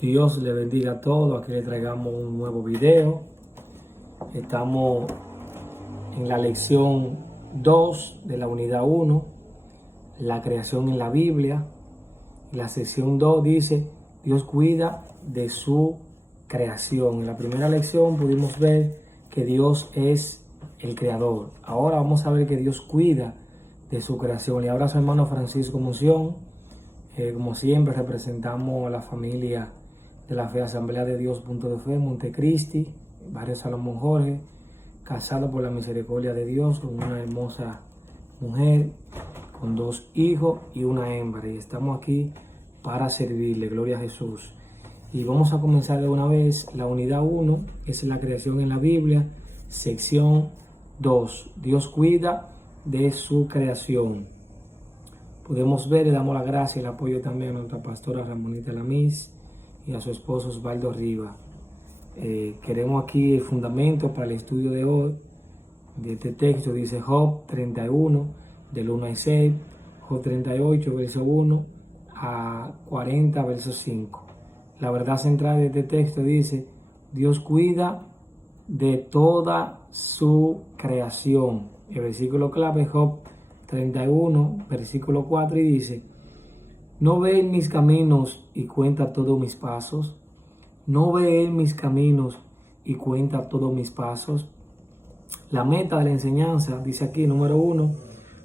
Dios le bendiga a todos. Aquí le traigamos un nuevo video. Estamos en la lección 2 de la unidad 1, la creación en la Biblia. La sección 2 dice, Dios cuida de su creación. En la primera lección pudimos ver que Dios es el creador. Ahora vamos a ver que Dios cuida de su creación. Y ahora su hermano Francisco Moción. Como siempre representamos a la familia de la Fe Asamblea de Dios Punto de Fe, Montecristi, barrio Salomón Jorge, casado por la misericordia de Dios con una hermosa mujer, con 2 hijos y una hembra. Y estamos aquí para servirle, gloria a Jesús. Y vamos a comenzar de una vez la unidad 1, que es la creación en la Biblia, sección 2. Dios cuida de su creación. Podemos ver, le damos la gracia y el apoyo también a nuestra pastora Ramonita Lamis y a su esposo Osvaldo Riva. Queremos aquí el fundamento para el estudio de hoy. De este texto dice Job 31, del 1 al 6, Job 38, verso 1 a 40, verso 5. La verdad central de este texto dice, Dios cuida de toda su creación. El versículo clave es Job 31, versículo 4, y dice, ¿no ve él mis caminos y cuenta todos mis pasos? ¿No ve él mis caminos y cuenta todos mis pasos? La meta de la enseñanza, dice aquí, número 1,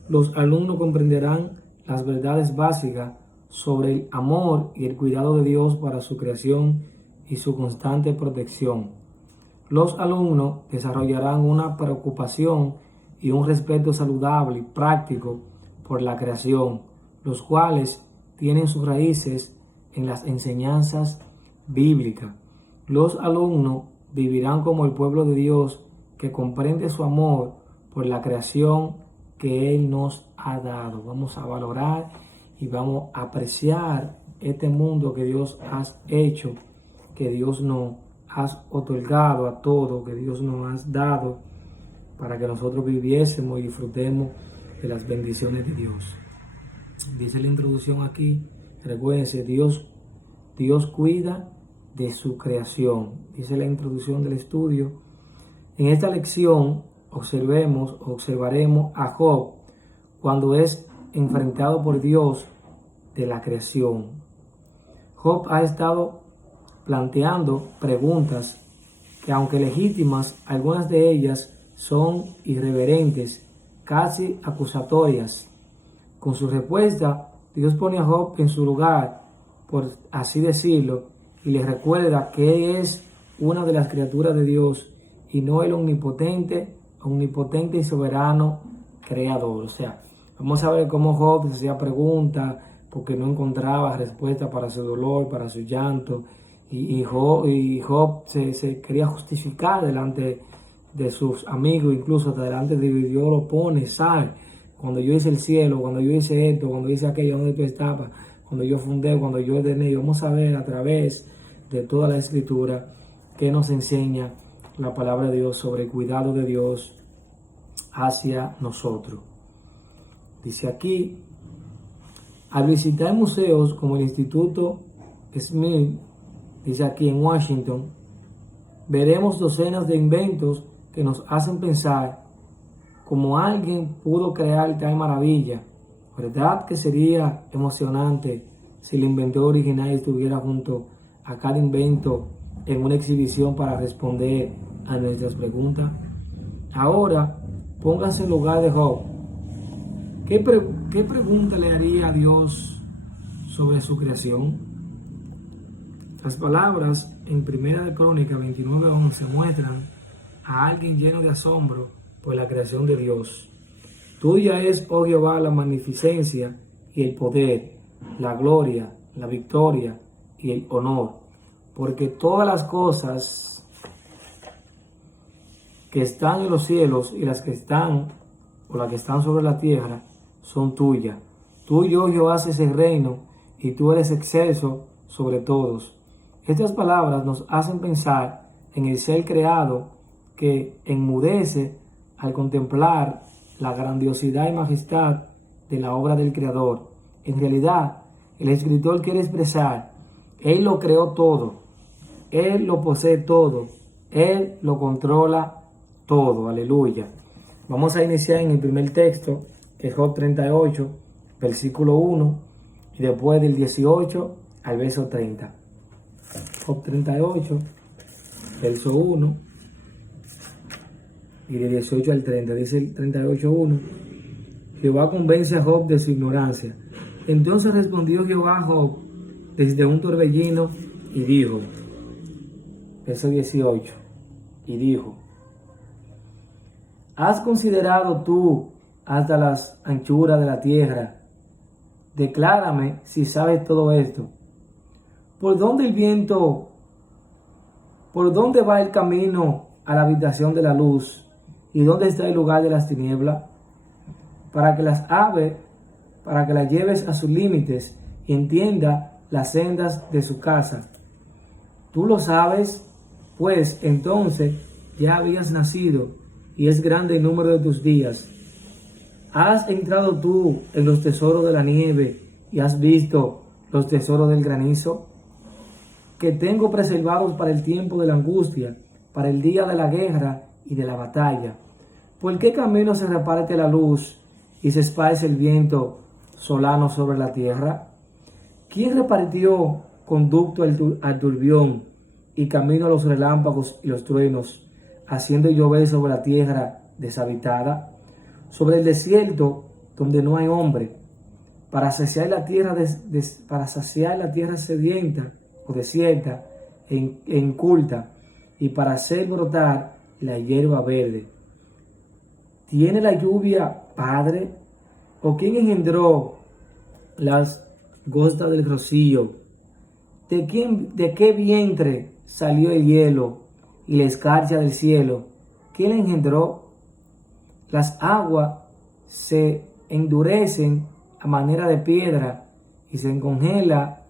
los alumnos comprenderán las verdades básicas sobre el amor y el cuidado de Dios para su creación y su constante protección. Los alumnos desarrollarán una preocupación y un respeto saludable y práctico por la creación, los cuales tienen sus raíces en las enseñanzas bíblicas. Los alumnos vivirán como el pueblo de Dios que comprende su amor por la creación que Él nos ha dado. Vamos a valorar y vamos a apreciar este mundo que Dios ha hecho, que Dios nos ha otorgado a todo, que Dios nos ha dado para que nosotros viviésemos y disfrutemos de las bendiciones de Dios. Dice la introducción aquí, recuérdense, Dios cuida de su creación. Dice la introducción del estudio. En esta lección observaremos a Job cuando es enfrentado por Dios de la creación. Job ha estado planteando preguntas que, aunque legítimas, algunas de ellas son irreverentes, casi acusatorias. Con su respuesta, Dios pone a Job en su lugar, por así decirlo, y le recuerda que es una de las criaturas de Dios y no el omnipotente y soberano creador. O sea, vamos a ver cómo Job se hacía preguntas porque no encontraba respuesta para su dolor, para su llanto, y Job se quería justificar delante de sus amigos, incluso hasta delante de Dios lo pone, ¿sabes? Cuando yo hice el cielo, cuando yo hice esto, cuando hice aquello, donde tú estabas, cuando yo fundé, cuando yo ordené. Vamos a ver a través de toda la escritura que nos enseña la palabra de Dios sobre el cuidado de Dios hacia nosotros. Dice aquí, al visitar museos como el Instituto Smith, dice aquí en Washington, veremos docenas de inventos que nos hacen pensar cómo alguien pudo crear tal maravilla. ¿Verdad que sería emocionante si el inventor original estuviera junto a cada invento en una exhibición para responder a nuestras preguntas? Ahora, póngase en lugar de Job. ¿Qué pregunta le haría a Dios sobre su creación? Las palabras en Primera de Crónicas 29:11 muestran a alguien lleno de asombro por la creación de Dios. Tuya es, oh Jehová, la magnificencia y el poder, la gloria, la victoria y el honor, porque todas las cosas que están en los cielos y las que están sobre la tierra son tuyas. Tuyo, oh Jehová, es el reino y tú eres excelso sobre todos. Estas palabras nos hacen pensar en el ser creado que enmudece al contemplar la grandiosidad y majestad de la obra del Creador. En realidad, el escritor quiere expresar Él lo creó todo. Él lo posee todo. Él lo controla todo. Aleluya. Vamos a iniciar en el primer texto, que es Job 38, versículo 1, y después del 18 al verso 30. Job 38, verso 1, y del 18 al 30. Dice el 38:1. Jehová convence a Job de su ignorancia. Entonces respondió Jehová a Job desde un torbellino y dijo, verso 18, y dijo, ¿has considerado tú hasta las anchuras de la tierra? Declárame si sabes todo esto. ¿Por dónde el viento? ¿Por dónde va el camino a la habitación de la luz? ¿Y dónde está el lugar de las tinieblas? Para que las lleves a sus límites y entienda las sendas de su casa. Tú lo sabes, pues entonces ya habías nacido y es grande el número de tus días. ¿Has entrado tú en los tesoros de la nieve y has visto los tesoros del granizo? Que tengo preservados para el tiempo de la angustia, para el día de la guerra y de la batalla. ¿Por qué camino se reparte la luz y se esparce el viento solano sobre la tierra? ¿Quién repartió conducto al turbión y camino a los relámpagos y los truenos, haciendo llover sobre la tierra deshabitada, sobre el desierto donde no hay hombre, para saciar la tierra sedienta o desierta e inculta, y para hacer brotar la hierba verde? ¿Tiene la lluvia padre? ¿O quién engendró las gotas del rocío? ¿De qué vientre salió el hielo y la escarcha del cielo? ¿Quién la engendró? Las aguas se endurecen a manera de piedra y se congela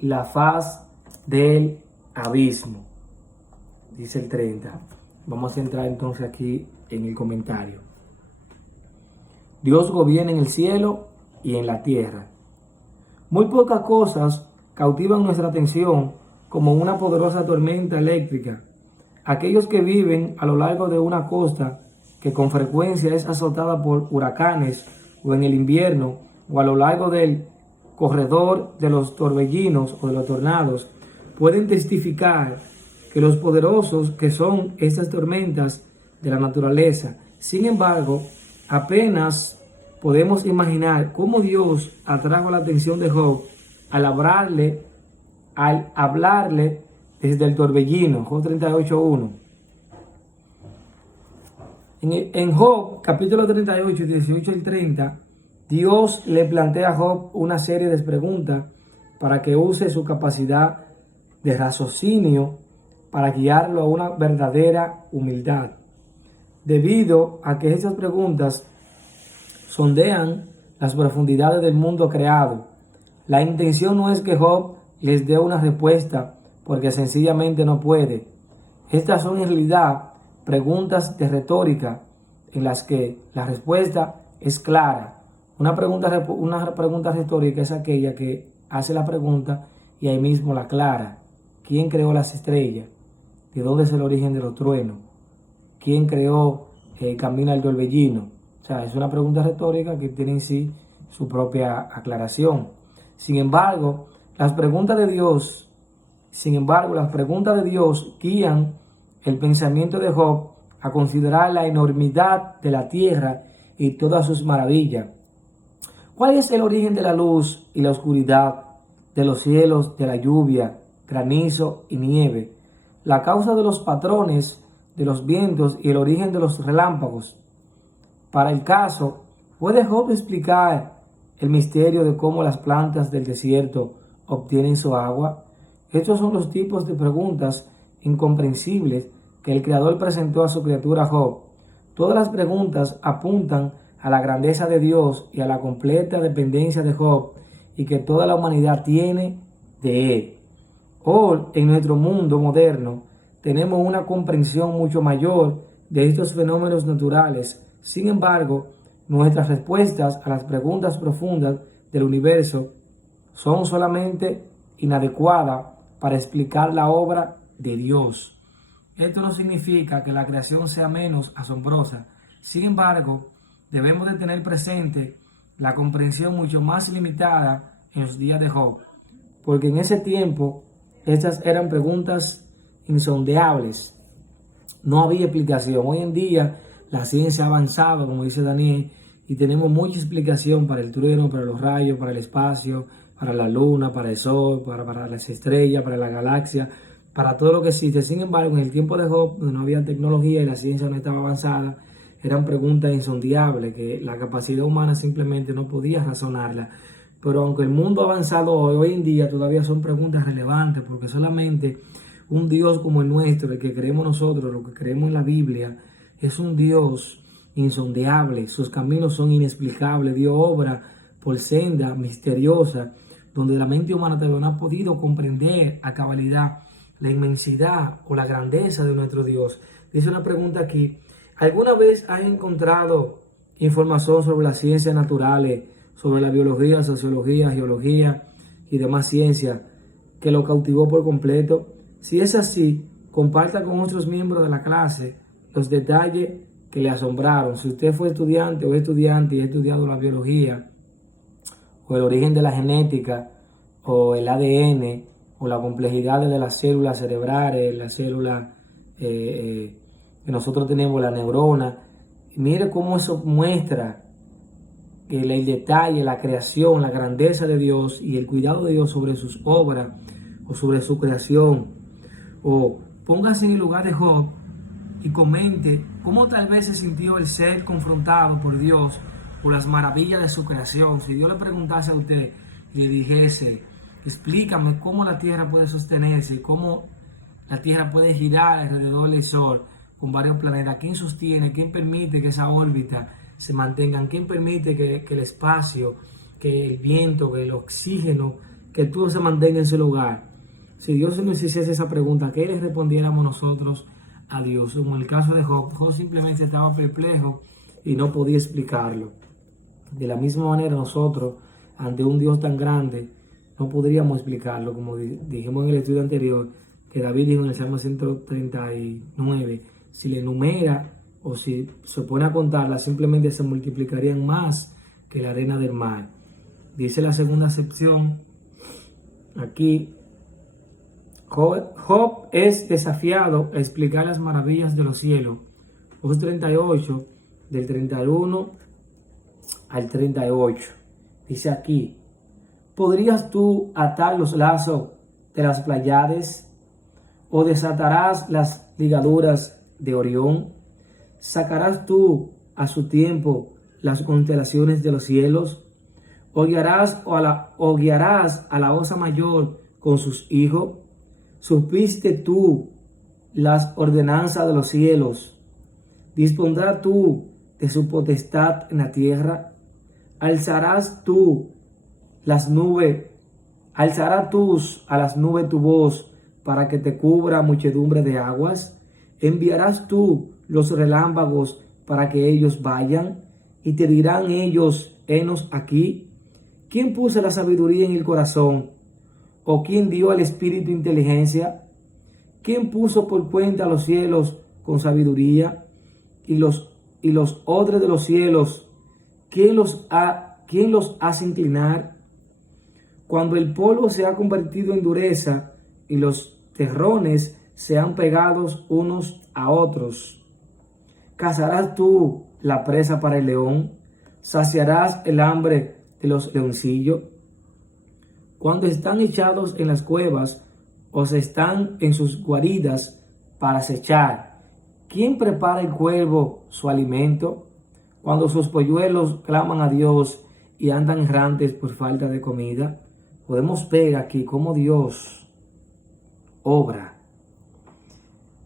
la faz del abismo. Dice el 30. Vamos a entrar entonces aquí en el comentario. Dios gobierna en el cielo y en la tierra. Muy pocas cosas cautivan nuestra atención como una poderosa tormenta eléctrica. Aquellos que viven a lo largo de una costa que con frecuencia es azotada por huracanes, o en el invierno, o a lo largo del corredor de los torbellinos o de los tornados, pueden testificar que los poderosos que son estas tormentas de la naturaleza. Sin embargo, apenas podemos imaginar cómo Dios atrajo la atención de Job al hablarle desde el torbellino. Job 38:1. En Job, capítulo 38, 18 al 30, Dios le plantea a Job una serie de preguntas para que use su capacidad de raciocinio para guiarlo a una verdadera humildad. Debido a que estas preguntas sondean las profundidades del mundo creado, la intención no es que Job les dé una respuesta porque sencillamente no puede. Estas son en realidad preguntas de retórica en las que la respuesta es clara. Una pregunta retórica es aquella que hace la pregunta y ahí mismo la aclara. ¿Quién creó las estrellas? ¿De dónde es el origen de los truenos? ¿Quién creó el camino al torbellino? O sea, es una pregunta retórica que tiene en sí su propia aclaración. Sin embargo, las preguntas de Dios guían el pensamiento de Job a considerar la enormidad de la tierra y todas sus maravillas. ¿Cuál es el origen de la luz y la oscuridad, de los cielos, de la lluvia, granizo y nieve? La causa de los patrones de los vientos y el origen de los relámpagos. Para el caso, ¿puede Job explicar el misterio de cómo las plantas del desierto obtienen su agua? Estos son los tipos de preguntas incomprensibles que el Creador presentó a su criatura Job. Todas las preguntas apuntan a la grandeza de Dios y a la completa dependencia de Job y que toda la humanidad tiene de él. Hoy, en nuestro mundo moderno, tenemos una comprensión mucho mayor de estos fenómenos naturales. Sin embargo, nuestras respuestas a las preguntas profundas del universo son solamente inadecuada para explicar la obra de Dios. Esto no significa que la creación sea menos asombrosa. Sin embargo, debemos de tener presente la comprensión mucho más limitada en los días de Job, porque en ese tiempo estas eran preguntas insondeables. No había explicación. Hoy en día la ciencia ha avanzado, como dice Daniel, y tenemos mucha explicación para el trueno, para los rayos, para el espacio, para la luna, para el sol, para las estrellas, para la galaxia, para todo lo que existe. Sin embargo, en el tiempo de Job, donde no había tecnología y la ciencia no estaba avanzada, eran preguntas insondiables que la capacidad humana simplemente no podía razonarla. Pero aunque el mundo ha avanzado hoy en día, todavía son preguntas relevantes, porque solamente un Dios como el nuestro, el que creemos nosotros, lo que creemos en la Biblia, es un Dios insondeable. Sus caminos son inexplicables. Dios obra por senda misteriosa, donde la mente humana todavía no ha podido comprender a cabalidad la inmensidad o la grandeza de nuestro Dios. Dice una pregunta aquí: ¿alguna vez has encontrado información sobre las ciencias naturales, sobre la biología, sociología, geología y demás ciencias que lo cautivó por completo? Si es así, comparta con otros miembros de la clase los detalles que le asombraron. Si usted fue estudiante o estudiante y ha estudiado la biología, o el origen de la genética, o el ADN, o la complejidad de las células cerebrales, las células que nosotros tenemos, la neurona, mire cómo eso muestra el detalle, la creación, la grandeza de Dios y el cuidado de Dios sobre sus obras o sobre su creación. O póngase en el lugar de Job y comente cómo tal vez se sintió el ser confrontado por Dios por las maravillas de su creación. Si Dios le preguntase a usted y le dijese: explícame cómo la tierra puede sostenerse, cómo la tierra puede girar alrededor del sol con varios planetas, ¿quién sostiene, quién permite que esa órbita se mantenga, quién permite que el espacio, que el viento, que el oxígeno, que todo se mantenga en su lugar? Si Dios nos hiciese esa pregunta, ¿qué le respondiéramos nosotros a Dios? Como en el caso de Job, Job simplemente estaba perplejo y no podía explicarlo. De la misma manera nosotros, ante un Dios tan grande, no podríamos explicarlo, como dijimos en el estudio anterior, que David dijo en el Salmo 139, si le enumera o si se pone a contarla, simplemente se multiplicarían más que la arena del mar. Dice la segunda sección, aquí, Job es desafiado a explicar las maravillas de los cielos. Job 38, del 31 al 38. Dice aquí: ¿podrías tú atar los lazos de las Pláyades? ¿O desatarás las ligaduras de Orión? ¿Sacarás tú a su tiempo las constelaciones de los cielos? ¿O guiarás a la osa mayor con sus hijos? ¿Supiste tú las ordenanzas de los cielos? ¿Dispondrás tú de su potestad en la tierra? ¿Alzarás tú a las nubes tu voz para que te cubra muchedumbre de aguas? ¿Enviarás tú los relámpagos para que ellos vayan? Y te dirán ellos: henos aquí. ¿Quién puso la sabiduría en el corazón? ¿O quién dio al espíritu inteligencia? ¿Quién puso por cuenta los cielos con sabiduría? Y los odres de los cielos, ¿quién los hace inclinar? Cuando el polvo se ha convertido en dureza y los terrones se han pegados unos a otros, ¿cazarás tú la presa para el león? ¿Saciarás el hambre de los leoncillos? Cuando están echados en las cuevas o se están en sus guaridas para acechar, ¿quién prepara el cuervo su alimento? Cuando sus polluelos claman a Dios y andan errantes por falta de comida. Podemos ver aquí cómo Dios obra.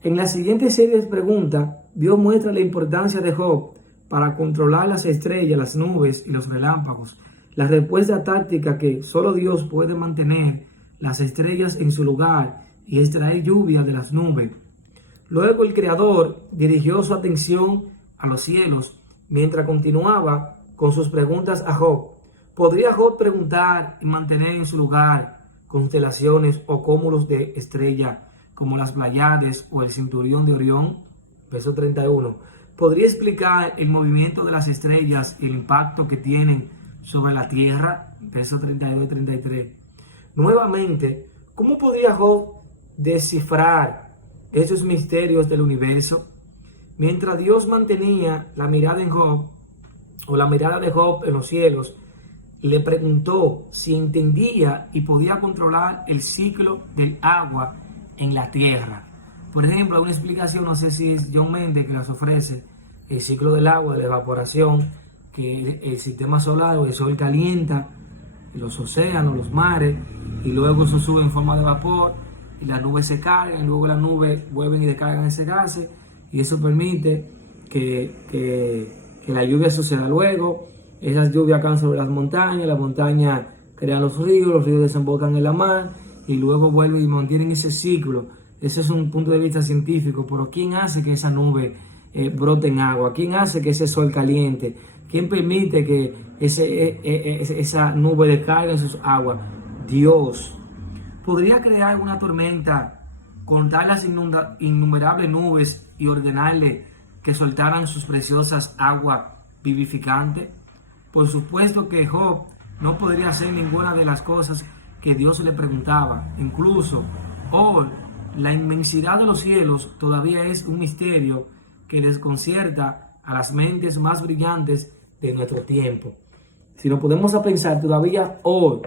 En la siguiente serie de preguntas, Dios muestra la importancia de Job para controlar las estrellas, las nubes y los relámpagos. La respuesta táctica que solo Dios puede mantener las estrellas en su lugar y extraer lluvia de las nubes. Luego el Creador dirigió su atención a los cielos mientras continuaba con sus preguntas a Job. ¿Podría Job preguntar y mantener en su lugar constelaciones o cúmulos de estrella como las Pleiades o el cinturón de Orión. Verso 31. ¿Podría explicar el movimiento de las estrellas y el impacto que tienen sobre la Tierra? Verso 32 y 33. Nuevamente, ¿cómo podría Job descifrar esos misterios del universo? Mientras Dios mantenía la mirada en Job, o la mirada de Job en los cielos, le preguntó si entendía y podía controlar el ciclo del agua en la tierra. Por ejemplo, hay una explicación, no sé si es John Mendes que las ofrece, el ciclo del agua, de la evaporación, que el sistema solar o el sol calienta los océanos, los mares, y luego eso sube en forma de vapor, y las nubes se cargan, y luego las nubes vuelven y descargan ese gas, y eso permite que la lluvia suceda luego. Esas lluvias caen sobre las montañas crean los ríos desembocan en la mar, y luego vuelven y mantienen ese ciclo. Ese es un punto de vista científico, pero ¿quién hace que esa nube brote en agua? ¿Quién hace que ese sol caliente? ¿Quién permite que esa nube descargue en sus aguas? Dios. ¿Podría crear una tormenta, contar las innumerables nubes y ordenarle que soltaran sus preciosas aguas vivificantes? Por supuesto que Job no podría hacer ninguna de las cosas que Dios le preguntaba. Incluso hoy, la inmensidad de los cielos todavía es un misterio que desconcierta a las mentes más brillantes de nuestro tiempo. Si nos podemos a pensar, todavía hoy,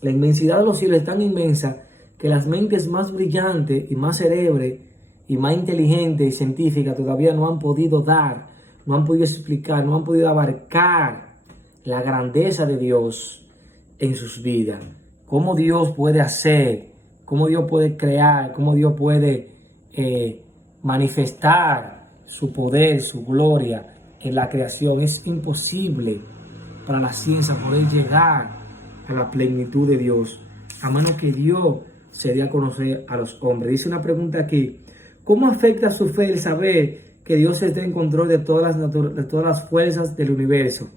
la inmensidad de los cielos es tan inmensa que las mentes más brillantes y más cerebres y más inteligentes y científicas todavía no han podido dar, no han podido explicar, no han podido abarcar la grandeza de Dios en sus vidas. Cómo Dios puede hacer, cómo Dios puede crear, cómo Dios puede manifestar su poder, su gloria en la creación. Es imposible para la ciencia poder llegar a la plenitud de Dios, a menos que Dios se dé a conocer a los hombres. Dice una pregunta aquí: ¿cómo afecta su fe el saber que Dios está en control de todas las fuerzas del universo?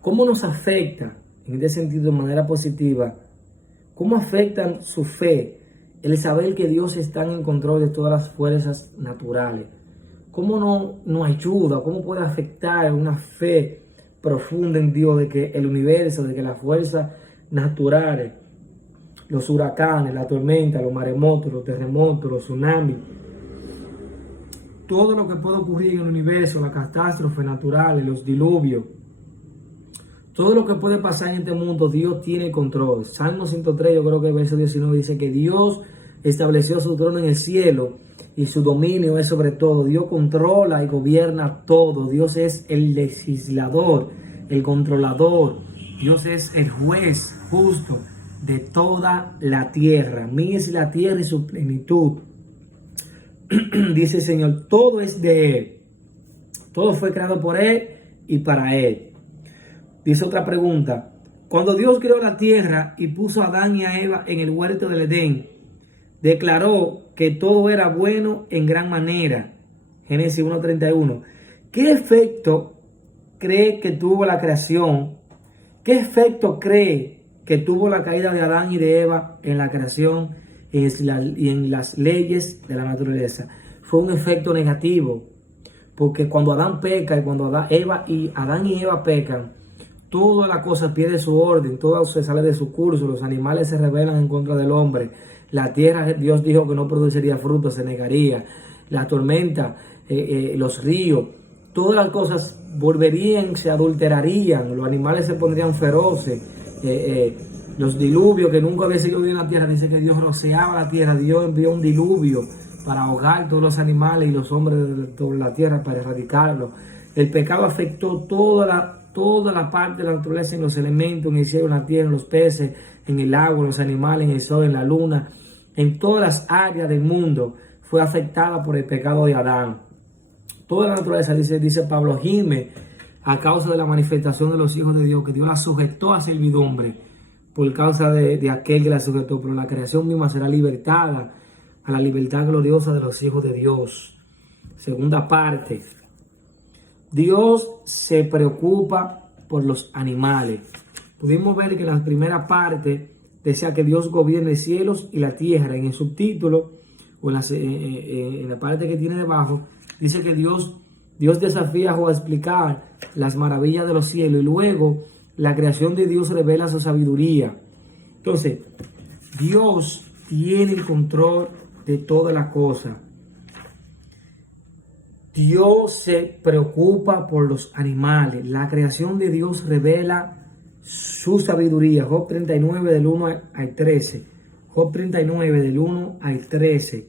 ¿Cómo nos afecta, en este sentido, de manera positiva? ¿Cómo afecta su fe el saber que Dios está en control de todas las fuerzas naturales? ¿Cómo nos ayuda? ¿Cómo puede afectar una fe profunda en Dios de que el universo, de que las fuerzas naturales, los huracanes, la tormenta, los maremotos, los terremotos, los tsunamis, todo lo que puede ocurrir en el universo, las catástrofes naturales, los diluvios, todo lo que puede pasar en este mundo, Dios tiene control? Salmo 103, yo creo que el verso 19 dice que Dios estableció su trono en el cielo y su dominio es sobre todo. Dios controla y gobierna todo. Dios es el legislador, el controlador. Dios es el juez justo de toda la tierra. Mía es la tierra y su plenitud. Dice el Señor, todo es de Él. Todo fue creado por Él y para Él. Dice otra pregunta: cuando Dios creó la tierra y puso a Adán y a Eva en el huerto del Edén, declaró que todo era bueno en gran manera. Génesis 1:31. ¿Qué efecto cree que tuvo la creación? ¿Qué efecto cree que tuvo la caída de Adán y de Eva en la creación y en las leyes de la naturaleza? Fue un efecto negativo, porque cuando Adán peca y cuando Adán y Eva pecan, toda la cosa pierde su orden, todo se sale de su curso, los animales se rebelan en contra del hombre, la tierra, Dios dijo que no produciría frutos, se negaría, la tormenta, los ríos, todas las cosas volverían, se adulterarían, los animales se pondrían feroces, los diluvios que nunca había sido en la tierra, dice que Dios rociaba la tierra, Dios envió un diluvio para ahogar todos los animales y los hombres de toda la tierra, para erradicarlos. El pecado afectó toda la parte de la naturaleza, en los elementos, en el cielo, en la tierra, en los peces, en el agua, en los animales, en el sol, en la luna, en todas las áreas del mundo fue afectada por el pecado de Adán. Toda la naturaleza, dice Pablo, gime a causa de la manifestación de los hijos de Dios, que Dios la sujetó a servidumbre por causa de aquel que la sujetó, pero la creación misma será libertada a la libertad gloriosa de los hijos de Dios. Segunda parte: Dios se preocupa por los animales. Pudimos ver que en la primera parte desea que Dios gobierne cielos y la tierra. En el subtítulo o en la parte que tiene debajo, dice que Dios desafía a Job a explicar las maravillas de los cielos, y luego la creación de Dios revela su sabiduría. Entonces, Dios tiene el control de todas las cosas. Dios se preocupa por los animales. La creación de Dios revela su sabiduría. Job 39 del 1 al 13. Job 39 del 1 al 13.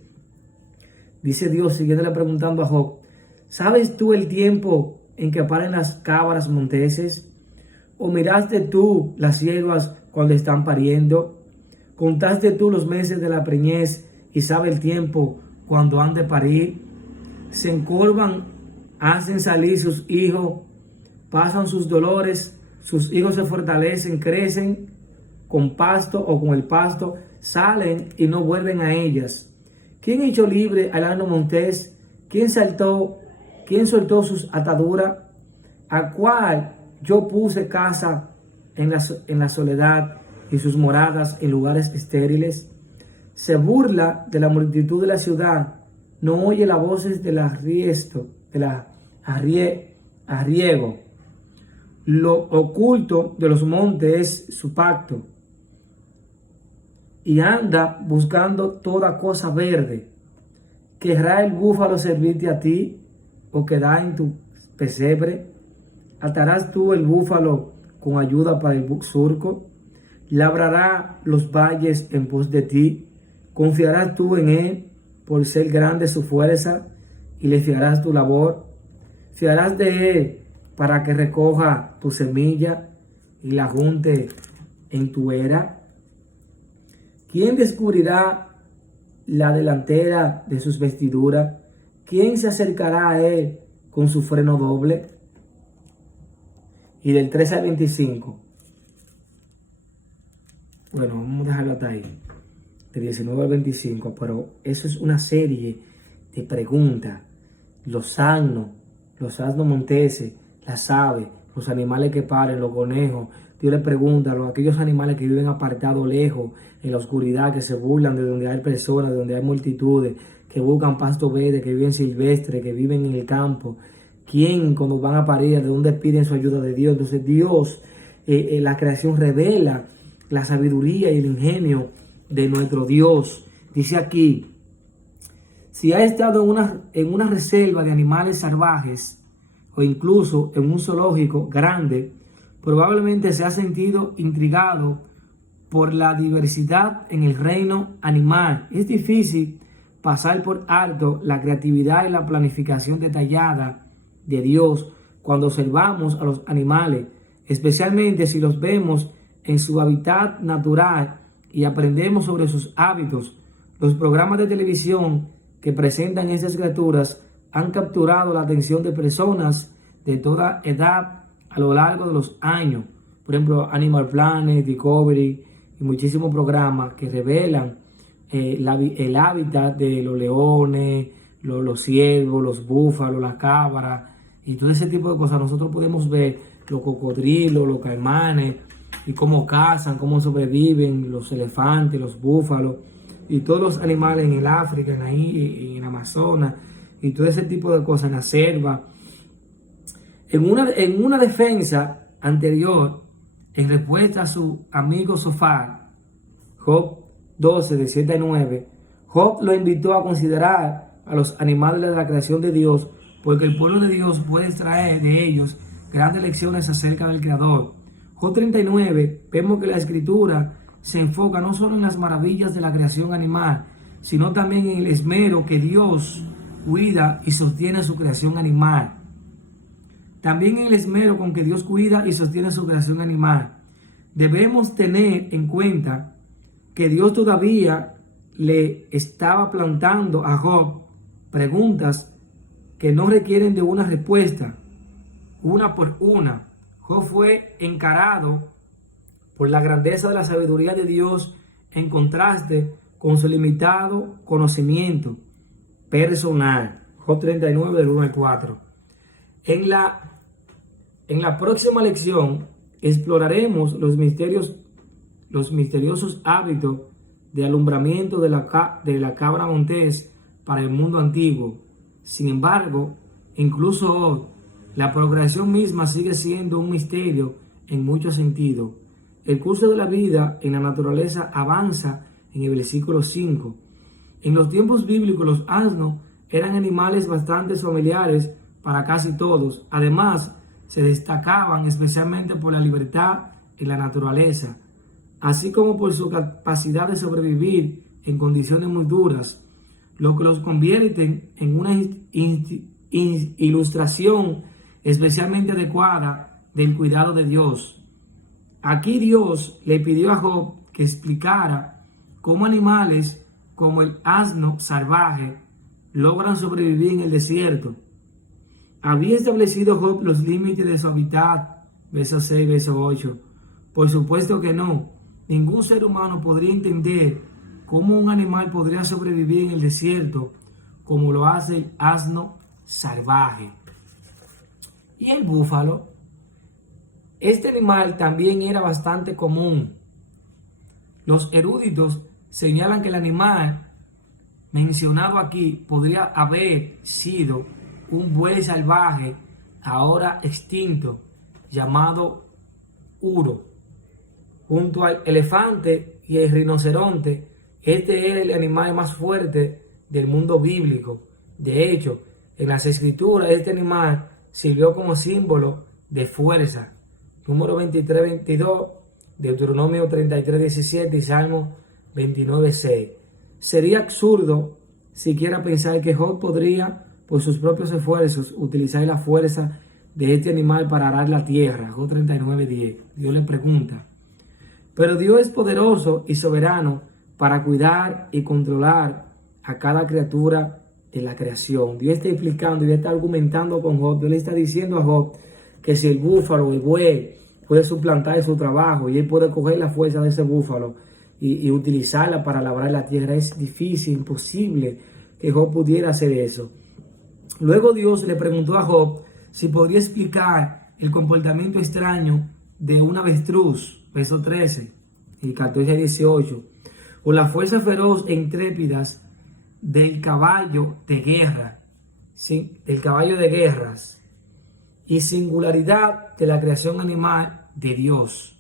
Dice Dios, siguiéndole preguntando a Job: ¿sabes tú el tiempo en que paren las cabras monteses? ¿O miraste tú las siervas cuando están pariendo? ¿Contaste tú los meses de la preñez y sabes el tiempo cuando han de parir? Se encorvan, hacen salir sus hijos, pasan sus dolores, sus hijos se fortalecen, crecen con pasto o con el pasto, salen y no vuelven a ellas. ¿Quién echó libre al asno montés? ¿Quién soltó sus ataduras? ¿A cuál yo puse casa en la soledad y sus moradas en lugares estériles? Se burla de la multitud de la ciudad, no oye las voces del arriego. Lo oculto de los montes es su pacto, y anda buscando toda cosa verde. ¿Querrá el búfalo servirte a ti, o quedar en tu pesebre? ¿Atarás tú el búfalo con ayuda para el surco? ¿Labrará los valles en pos de ti? ¿Confiarás tú en él por ser grande su fuerza, y le fiarás tu labor? ¿Fiarás de él para que recoja tu semilla y la junte en tu era? ¿Quién descubrirá la delantera de sus vestiduras? ¿Quién se acercará a él con su freno doble? Y del 13 al 25. Bueno, vamos a dejarlo hasta ahí. De 19 al 25, pero eso es una serie de preguntas. Los asnos monteses, las aves, los animales que paren, los conejos. Dios le pregunta a aquellos animales que viven apartados, lejos, en la oscuridad, que se burlan de donde hay personas, de donde hay multitudes, que buscan pasto verde, que viven silvestre, que viven en el campo. ¿Quién, cuando van a parir, de dónde piden su ayuda de Dios? Entonces Dios, la creación revela la sabiduría y el ingenio de nuestro Dios. Dice aquí: si ha estado en una reserva de animales salvajes, o incluso en un zoológico grande, probablemente se ha sentido intrigado por la diversidad en el reino animal. Es difícil pasar por alto la creatividad y la planificación detallada de Dios cuando observamos a los animales, especialmente si los vemos en su hábitat natural y aprendemos sobre sus hábitos. Los programas de televisión que presentan estas criaturas han capturado la atención de personas de toda edad a lo largo de los años. Por ejemplo, Animal Planet, Discovery y muchísimos programas que revelan el hábitat de los leones, los ciervos, los búfalos, las cabras y todo ese tipo de cosas. Nosotros podemos ver los cocodrilos, los caimanes, y cómo cazan, cómo sobreviven los elefantes, los búfalos y todos los animales en el África, en Amazonas y todo ese tipo de cosas, en la selva. En una defensa anterior, en respuesta a su amigo Sofar, Job 12, de 7 a 9, Job lo invitó a considerar a los animales de la creación de Dios, porque el pueblo de Dios puede extraer de ellos grandes lecciones acerca del Creador. Job 39, vemos que la escritura se enfoca no solo en las maravillas de la creación animal, sino también en el esmero que Dios cuida y sostiene su creación animal. También en el esmero con que Dios cuida y sostiene su creación animal. Debemos tener en cuenta que Dios todavía le estaba plantando a Job preguntas que no requieren de una respuesta, una por una. Job fue encarado por la grandeza de la sabiduría de Dios en contraste con su limitado conocimiento personal. Job 39 del 1 al 4. En la próxima lección exploraremos los misterios los misteriosos hábitos de alumbramiento de la cabra montés para el mundo antiguo. Sin embargo, incluso hoy, la procreación misma sigue siendo un misterio en muchos sentidos. El curso de la vida en la naturaleza avanza en el versículo 5. En los tiempos bíblicos los asnos eran animales bastante familiares para casi todos. Además, se destacaban especialmente por la libertad en la naturaleza, así como por su capacidad de sobrevivir en condiciones muy duras, lo que los convierte en una ilustración especialmente adecuada del cuidado de Dios. Aquí Dios le pidió a Job que explicara cómo animales como el asno salvaje logran sobrevivir en el desierto. ¿Había establecido Job los límites de su hábitat? Verso 6, verso 8. Por supuesto que no. Ningún ser humano podría entender cómo un animal podría sobrevivir en el desierto como lo hace el asno salvaje. Y el búfalo, este animal también era bastante común. Los eruditos señalan que el animal mencionado aquí podría haber sido un buey salvaje ahora extinto llamado uro. Junto al elefante y el rinoceronte, este era el animal más fuerte del mundo bíblico. De hecho, en las escrituras este animal sirvió como símbolo de fuerza. Número 23-22, Deuteronomio 33-17 y Salmo 29-6. Sería absurdo siquiera pensar que Job podría, por sus propios esfuerzos, utilizar la fuerza de este animal para arar la tierra. Job 39-10. Dios le pregunta. Pero Dios es poderoso y soberano para cuidar y controlar a cada criatura de la creación. Dios está explicando, Dios está argumentando con Job. Dios le está diciendo a Job que si el búfalo o el buey puede suplantar su trabajo y él puede coger la fuerza de ese búfalo y utilizarla para labrar la tierra, es difícil, imposible que Job pudiera hacer eso. Luego Dios le preguntó a Job si podría explicar el comportamiento extraño de un avestruz, verso 13 y 14-18, o la fuerza feroz e intrépidas del caballo de guerra, ¿sí? Del caballo de guerras, y singularidad de la creación animal de Dios.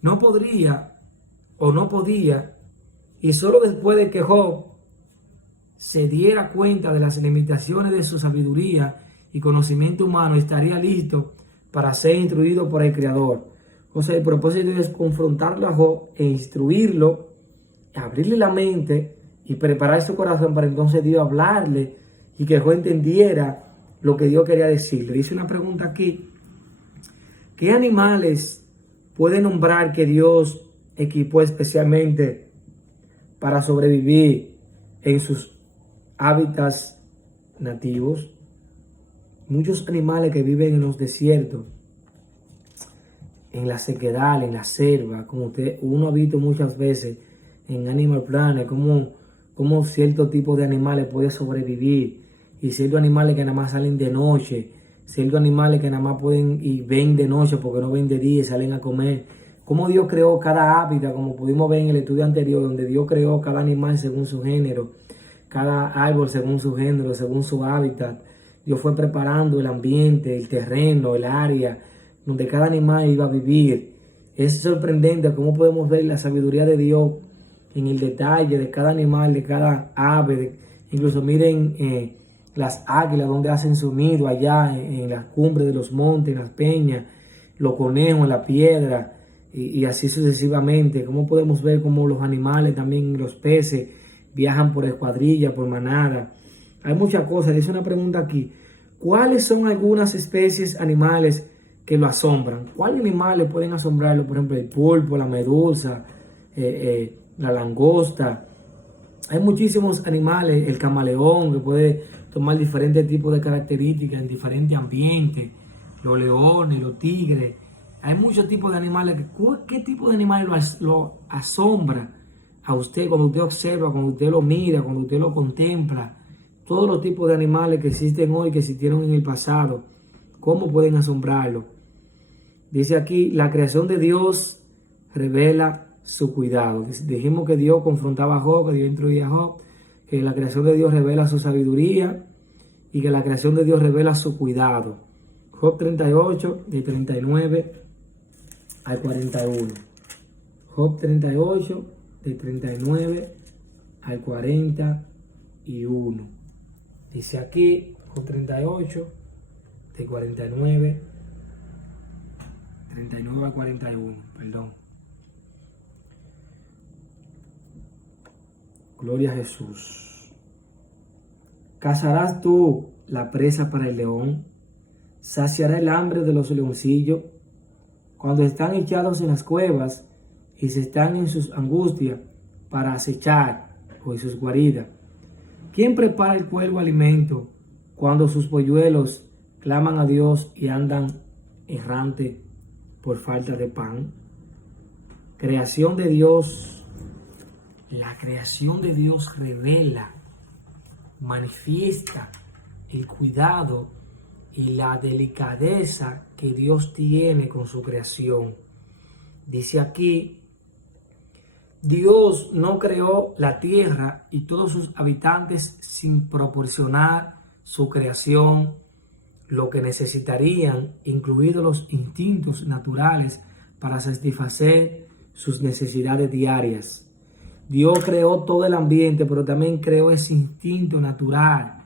No podía, y solo después de que Job se diera cuenta de las limitaciones de su sabiduría y conocimiento humano, estaría listo para ser instruido por el Creador. O sea, el propósito es confrontarlo a Job e instruirlo, abrirle la mente y preparar su corazón para entonces Dios hablarle y que Job entendiera lo que Dios quería decirle. Dice una pregunta aquí: ¿qué animales puede nombrar que Dios equipó especialmente para sobrevivir en sus hábitats nativos? Muchos animales que viven en los desiertos, en la sequedad, en la selva, como uno ha visto muchas veces en Animal Planet, como cierto tipo de animales puede sobrevivir, y ciertos animales que nada más salen de noche, ciertos animales que nada más pueden y ven de noche porque no ven de día y salen a comer. Cómo Dios creó cada hábitat, como pudimos ver en el estudio anterior, donde Dios creó cada animal según su género, cada árbol según su género, según su hábitat. Dios fue preparando el ambiente, el terreno, el área donde cada animal iba a vivir. Es sorprendente cómo podemos ver la sabiduría de Dios en el detalle de cada animal, de cada ave. Incluso miren las águilas donde hacen su nido allá en las cumbres de los montes, en las peñas, los conejos en la piedra y así sucesivamente. Cómo podemos ver cómo los animales, también los peces, viajan por escuadrilla, por manada. Hay muchas cosas. Dice una pregunta aquí: ¿cuáles son algunas especies animales que lo asombran? ¿Cuáles animales pueden asombrarlo? Por ejemplo, el pulpo, la medusa, la langosta. Hay muchísimos animales, el camaleón, que puede tomar diferentes tipos de características en diferentes ambientes, los leones, los tigres. Hay muchos tipos de animales. ¿Qué tipo de animales lo asombra a usted cuando usted observa, cuando usted lo mira, cuando usted lo contempla? Todos los tipos de animales que existen hoy, que existieron en el pasado, ¿cómo pueden asombrarlo? Dice aquí: la creación de Dios revela su cuidado. Dijimos que Dios confrontaba a Job, que Dios instruía a Job, que la creación de Dios revela su sabiduría y que la creación de Dios revela su cuidado. Job 38, de 39 al 41. Job 38, de 39 al 41. Dice aquí, Job 38, de 39 al 41, perdón. Gloria a Jesús. ¿Cazarás tú la presa para el león? ¿Saciará el hambre de los leoncillos? Cuando están echados en las cuevas y se están en sus angustias para acechar o en sus guaridas. ¿Quién prepara el cuervo alimento cuando sus polluelos claman a Dios y andan errante por falta de pan? Creación de Dios. La creación de Dios revela, manifiesta el cuidado y la delicadeza que Dios tiene con su creación. Dice aquí, Dios no creó la tierra y todos sus habitantes sin proporcionar su creación lo que necesitarían, incluidos los instintos naturales para satisfacer sus necesidades diarias. Dios creó todo el ambiente, pero también creó ese instinto natural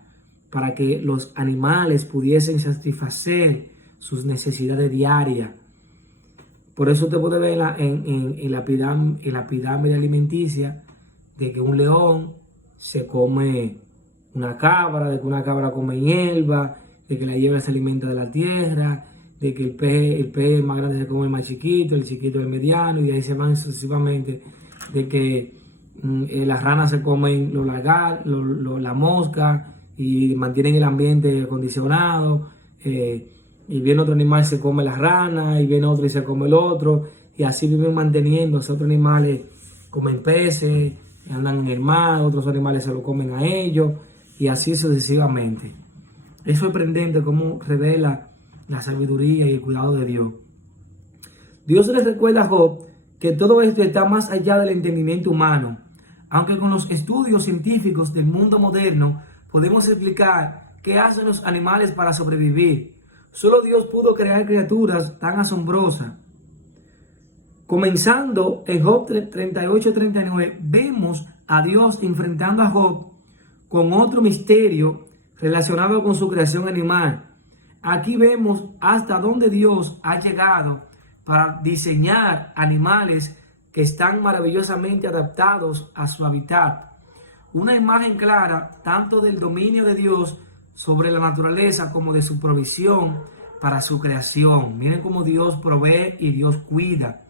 para que los animales pudiesen satisfacer sus necesidades diarias. Por eso usted puede ver en la pirámide alimenticia de que un león se come una cabra, de que una cabra come hierba, de que la hierba se alimenta de la tierra, de que el pez más grande se come el más chiquito, el chiquito el mediano, y de ahí se van sucesivamente, de que las ranas se comen la mosca y mantienen el ambiente acondicionado, y viene otro animal se come las ranas, y viene otro y se come el otro, y así viven manteniendo. Otros animales comen peces, andan en el mar, otros animales se lo comen a ellos, y así sucesivamente. Es sorprendente cómo revela la sabiduría y el cuidado de Dios. Dios les recuerda a Job que todo esto está más allá del entendimiento humano. Aunque con los estudios científicos del mundo moderno podemos explicar qué hacen los animales para sobrevivir, solo Dios pudo crear criaturas tan asombrosas. Comenzando en Job 38-39, vemos a Dios enfrentando a Job con otro misterio relacionado con su creación animal. Aquí vemos hasta dónde Dios ha llegado para diseñar animales que están maravillosamente adaptados a su hábitat. Una imagen clara tanto del dominio de Dios sobre la naturaleza como de su provisión para su creación. Miren cómo Dios provee y Dios cuida.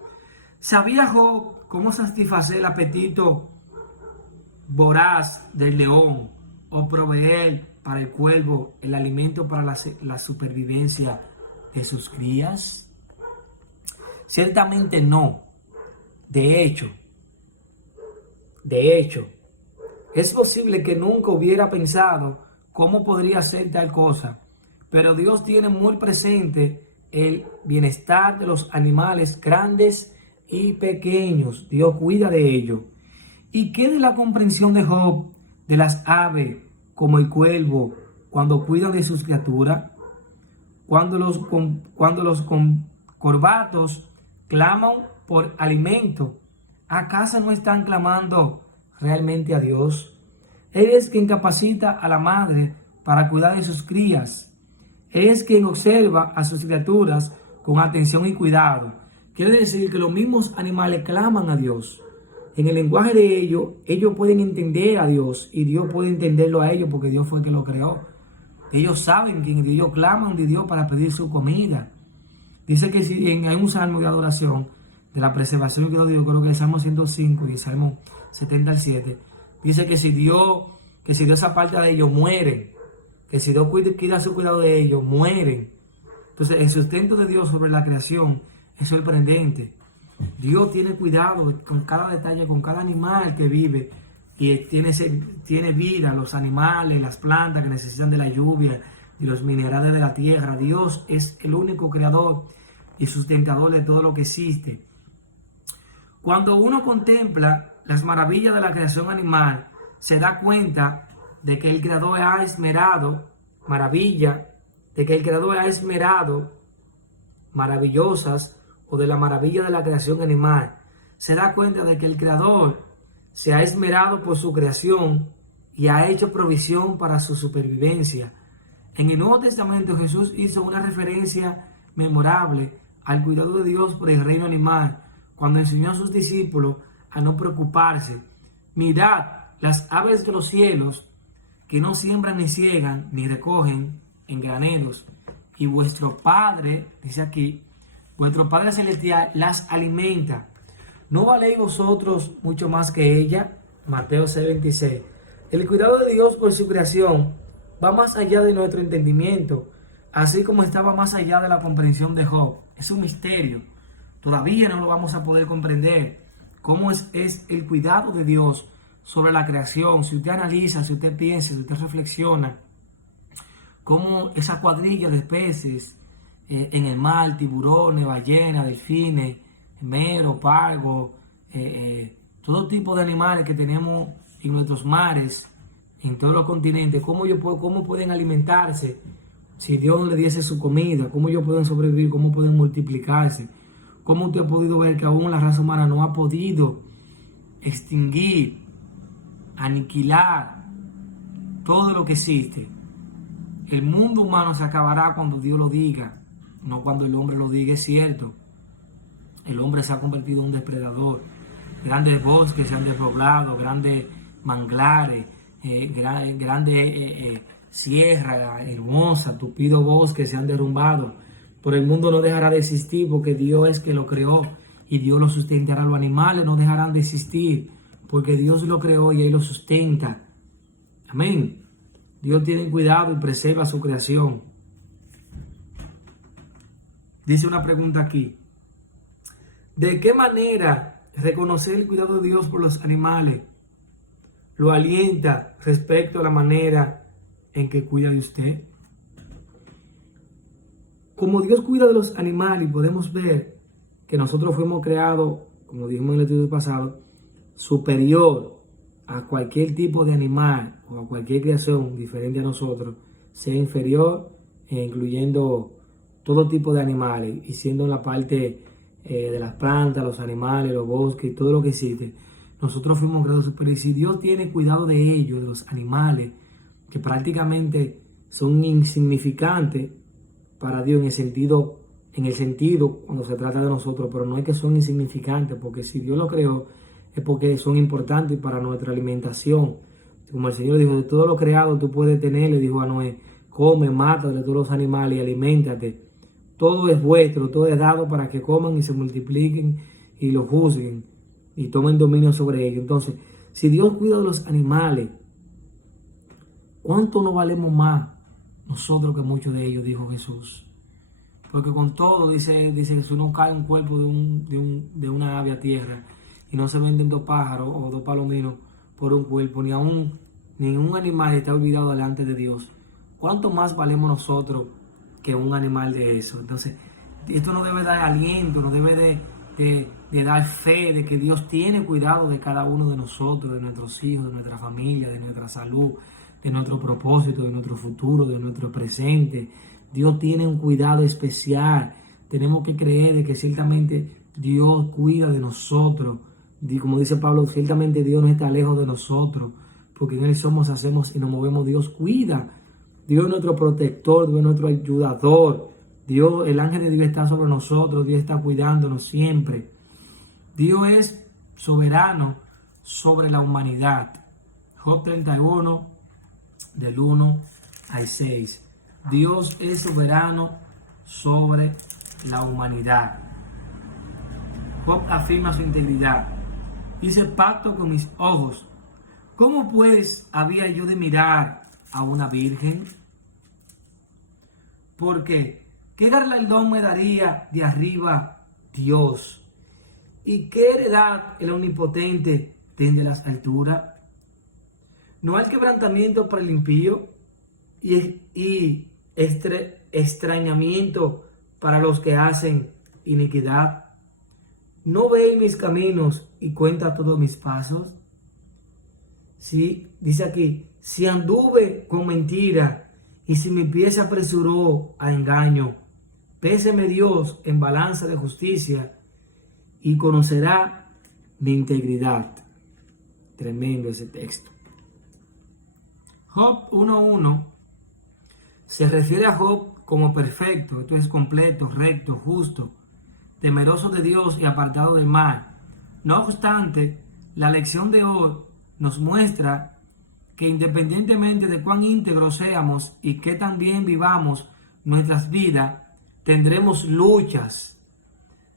¿Sabía Job cómo satisfacer el apetito voraz del león o proveer para el cuervo el alimento para la supervivencia de sus crías? Ciertamente no. De hecho, es posible que nunca hubiera pensado cómo podría ser tal cosa, pero Dios tiene muy presente el bienestar de los animales grandes y pequeños. Dios cuida de ellos. ¿Y qué de la comprensión de Job de las aves como el cuervo cuando cuidan de sus criaturas? Cuando los corbatos claman por alimento, ¿acaso no están clamando realmente a Dios? Él es quien capacita a la madre para cuidar de sus crías. Él es quien observa a sus criaturas con atención y cuidado. Quiere decir que los mismos animales claman a Dios. En el lenguaje de ellos pueden entender a Dios y Dios puede entenderlo a ellos porque Dios fue el que lo creó. Ellos saben que ellos claman de Dios para pedir su comida. Dice que si hay un salmo de adoración de la preservación que Dios, creo que el Salmo 105 y el Salmo 70 al 7, dice que si Dios aparta de ellos, mueren. Que si Dios cuida su cuidado de ellos, mueren. Entonces, el sustento de Dios sobre la creación es sorprendente. Dios tiene cuidado con cada detalle, con cada animal que vive y tiene vida, los animales, las plantas que necesitan de la lluvia y los minerales de la tierra. Dios es el único creador y sustentador de todo lo que existe. Cuando uno contempla las maravillas de la creación animal, se da cuenta de que el Creador ha esmerado maravillosas, o de la maravilla de la creación animal. Se da cuenta de que el Creador se ha esmerado por su creación y ha hecho provisión para su supervivencia. En el Nuevo Testamento Jesús hizo una referencia memorable al cuidado de Dios por el reino animal, cuando enseñó a sus discípulos a no preocuparse. Mirad las aves de los cielos, que no siembran ni ciegan ni recogen en graneros, y vuestro Padre, dice aquí, vuestro Padre Celestial las alimenta. ¿No valéis vosotros mucho más que ella? Mateo 6:26. El cuidado de Dios por su creación va más allá de nuestro entendimiento, así como estaba más allá de la comprensión de Job. Es un misterio. Todavía no lo vamos a poder comprender. ¿Cómo es el cuidado de Dios sobre la creación? Si usted analiza, si usted piensa, si usted reflexiona, cómo esa cuadrilla de peces en el mar, tiburones, ballenas, delfines, mero, pargo, todo tipo de animales que tenemos en nuestros mares, en todos los continentes, cómo pueden alimentarse si Dios no le diese su comida, cómo ellos pueden sobrevivir, cómo pueden multiplicarse, cómo usted ha podido ver que aún la raza humana no ha podido extinguir, aniquilar todo lo que existe. El mundo humano se acabará cuando Dios lo diga, no cuando el hombre lo diga. Es cierto, el hombre se ha convertido en un depredador. Grandes bosques se han despoblado, grandes manglares, grandes sierras hermosas, tupidos bosques se han derrumbado. Pero el mundo no dejará de existir porque Dios es que lo creó y Dios lo sustentará. Los animales no dejarán de existir porque Dios lo creó y Él lo sustenta. Amén. Dios tiene cuidado y preserva su creación. Dice una pregunta aquí. ¿De qué manera reconocer el cuidado de Dios por los animales lo alienta respecto a la manera en que cuida de usted? Como Dios cuida de los animales, podemos ver que nosotros fuimos creados, como dijimos en el estudio pasado, superior a cualquier tipo de animal o a cualquier creación diferente a nosotros, sea inferior, incluyendo todo tipo de animales, y siendo en la parte de las plantas, los animales, los bosques, todo lo que existe. Nosotros fuimos creados superiores. Y si Dios tiene cuidado de ellos, de los animales, que prácticamente son insignificantes para Dios en el sentido cuando se trata de nosotros, pero no es que son insignificantes, porque si Dios lo creó, es porque son importantes para nuestra alimentación. Como el Señor dijo, de todo lo creado tú puedes tener, le dijo a Noé, come, mata de todos los animales y aliméntate. Todo es vuestro, todo es dado para que coman y se multipliquen y lo juzguen y tomen dominio sobre ellos. Entonces, si Dios cuida de los animales, ¿cuánto no valemos más nosotros que muchos de ellos? Dijo Jesús. Porque con todo, dice Jesús, no cae un cuerpo de una ave a tierra y no se venden 2 pájaros o 2 palominos por un cuerpo, ni aún ningún animal está olvidado delante de Dios. ¿Cuánto más valemos nosotros que un animal de eso? Entonces, esto nos debe dar aliento, nos debe de dar fe de que Dios tiene cuidado de cada uno de nosotros, de nuestros hijos, de nuestra familia, de nuestra salud, de nuestro propósito, de nuestro futuro, de nuestro presente. Dios tiene un cuidado especial. Tenemos que creer de que ciertamente Dios cuida de nosotros. Y como dice Pablo, ciertamente Dios no está lejos de nosotros, porque en Él somos, hacemos y nos movemos. Dios cuida. Dios es nuestro protector, Dios es nuestro ayudador. Dios, el ángel de Dios está sobre nosotros, Dios está cuidándonos siempre. Dios es soberano sobre la humanidad. Job 31, del 1 al 6. Dios es soberano sobre la humanidad. Job afirma su integridad. Dice, pacto con mis ojos. ¿Cómo pues había yo de mirar a una virgen? Porque ¿qué galardón me daría de arriba Dios? ¿Y qué heredad el omnipotente desde las alturas? ¿No hay quebrantamiento para el impío y extrañamiento para los que hacen iniquidad? ¿No ve mis caminos y cuenta todos mis pasos? Sí, dice aquí, si anduve con mentira y si mi pie se apresuró a engaño, péseme Dios en balanza de justicia y conocerá mi integridad. Tremendo ese texto. Job 1:1 se refiere a Job como perfecto, esto es completo, recto, justo, temeroso de Dios y apartado del mal. No obstante, la lección de hoy nos muestra que independientemente de cuán íntegros seamos y que tan bien vivamos nuestras vidas, tendremos luchas.